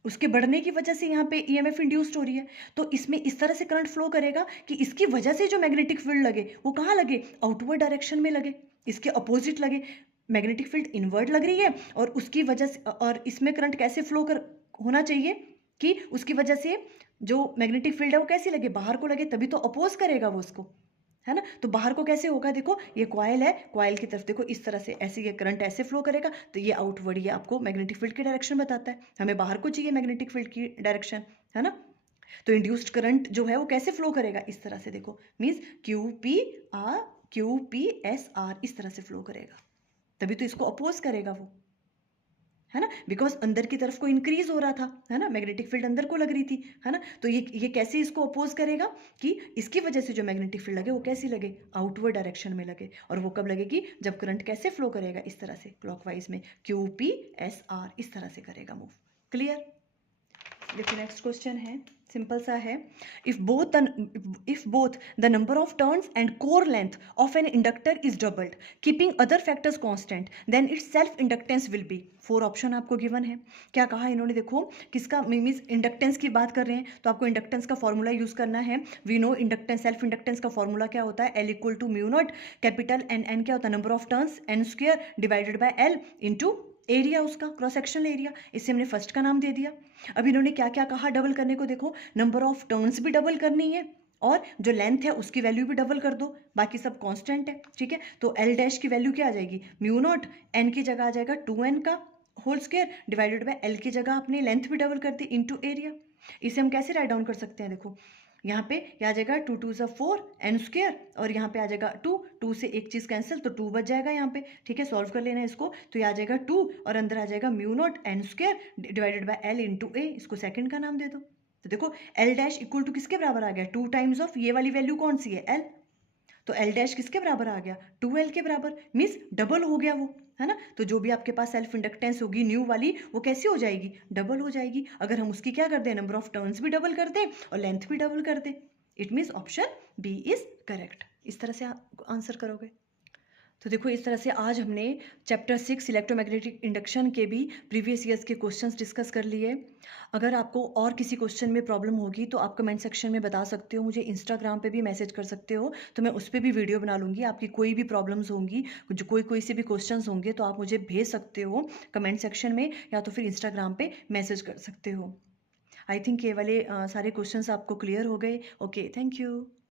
उसके बढ़ने की वजह से यहाँ पे ईएमएफ इंड्यूस्ड हो रही है। तो इसमें इस तरह से करंट फ्लो करेगा कि इसकी वजह से जो मैग्नेटिक फील्ड लगे वो कहाँ लगे, आउटवर्ड डायरेक्शन में लगे, इसके अपोजिट लगे। मैग्नेटिक फील्ड इनवर्ड लग रही है और उसकी वजह से, और इसमें करंट कैसे फ्लो कर होना चाहिए कि उसकी वजह से जो मैग्नेटिक फील्ड है वो कैसी लगे, बाहर को लगे, तभी तो अपोज करेगा वो उसको, है ना। तो बाहर को कैसे होगा, देखो ये कॉइल है, कॉइल की तरफ देखो इस तरह से ऐसे ये करंट ऐसे फ्लो करेगा, तो ये आउटवर्ड, ये आपको मैग्नेटिक फील्ड की डायरेक्शन बताता है। हमें बाहर को चाहिए मैग्नेटिक फील्ड की डायरेक्शन, है ना। तो इंड्यूस्ड करंट जो है वो कैसे फ्लो करेगा, इस तरह से देखो, means Q P S R, इस तरह से फ्लो करेगा, तभी तो इसको अपोज करेगा वो, है ना, बिकॉज अंदर की तरफ को इंक्रीज हो रहा था, है ना, मैग्नेटिक फील्ड अंदर को लग रही थी, है ना। तो ये कैसे इसको अपोज करेगा कि इसकी वजह से जो मैग्नेटिक फील्ड लगे वो कैसी लगे, आउटवर्ड डायरेक्शन में लगे, और वो कब लगेगी, जब करंट कैसे फ्लो करेगा, इस तरह से क्लॉकवाइज में, क्यू पी एस आर, इस तरह से करेगा मूव। क्लियर। देखो नेक्स्ट क्वेश्चन है, सिंपल सा है। If both the number of turns and core length of an inductor is doubled keeping other factors constant then its self inductance will be. 4 option आपको given है। क्या कहा इन्होंने, देखो किसका मीन्स इंडक्टेंस की बात कर रहे हैं, तो आपको इंडक्टेंस का फॉर्मूला यूज करना है। We know inductance, self inductance का फॉर्मूला क्या होता है, L equal to mu naught capital N क्या होता है, number of turns N square divided by L into area, उसका क्रॉस सेक्शनल एरिया। इससे हमने फर्स्ट का नाम दे दिया। अब इन्होंने क्या क्या कहा डबल करने को, देखो नंबर ऑफ टर्न्स भी डबल करनी है और जो लेंथ है उसकी वैल्यू भी डबल कर दो, बाकी सब कांस्टेंट है। ठीक है, तो एल डैश की वैल्यू क्या आ जाएगी, म्यू नॉट, एन की जगह आ जाएगा 2n का whole square divided by L की जगह अपने लेंथ भी डबल कर दी इंटू एरिया। इसे हम कैसे राइट डाउन कर सकते हैं, देखो यहाँ पे आ जाएगा 2 2 ज़ा 4 एन स्क्वायर, और यहाँ पे आ जाएगा 2 से एक चीज़ कैंसिल, तो 2 बच जाएगा यहाँ पे। ठीक है, सॉल्व कर लेना है इसको, तो ये आ जाएगा 2 और अंदर आ जाएगा mu naught n square divided by L into a, इसको सेकंड का नाम दे दो। तो देखो एल डैश इक्वल टू किसके बराबर आ गया, 2 टाइम्स ऑफ ये वाली वैल्यू कौन सी है, एल, तो एल डैश किसके बराबर आ गया, 2l के बराबर, मीन्स डबल हो गया वो, है ना। तो जो भी आपके पास सेल्फ इंडक्टेंस होगी न्यू वाली, वो कैसी हो जाएगी, डबल हो जाएगी। अगर हम उसकी क्या कर दें, नंबर ऑफ टर्न्स भी डबल कर दें और लेंथ भी डबल कर दें, it means option B is correct. इस तरह से आंसर करोगे। तो देखो इस तरह से आज हमने चैप्टर 6 इलेक्ट्रोमैग्नेटिक इंडक्शन के भी प्रीवियस ईयर्स के क्वेश्चंस डिस्कस कर लिए। अगर आपको और किसी क्वेश्चन में प्रॉब्लम होगी तो आप कमेंट सेक्शन में बता सकते हो, मुझे इंस्टाग्राम पे भी मैसेज कर सकते हो, तो मैं उस पर भी वीडियो बना लूँगी। आपकी कोई भी प्रॉब्लम्स होंगी, जो कोई से भी क्वेश्चंस होंगे तो आप मुझे भेज सकते हो कमेंट सेक्शन में, या तो फिर इंस्टाग्राम पे मैसेज कर सकते हो। आई थिंक ये वाले सारे क्वेश्चंस आपको क्लियर हो गए। Okay, thank you.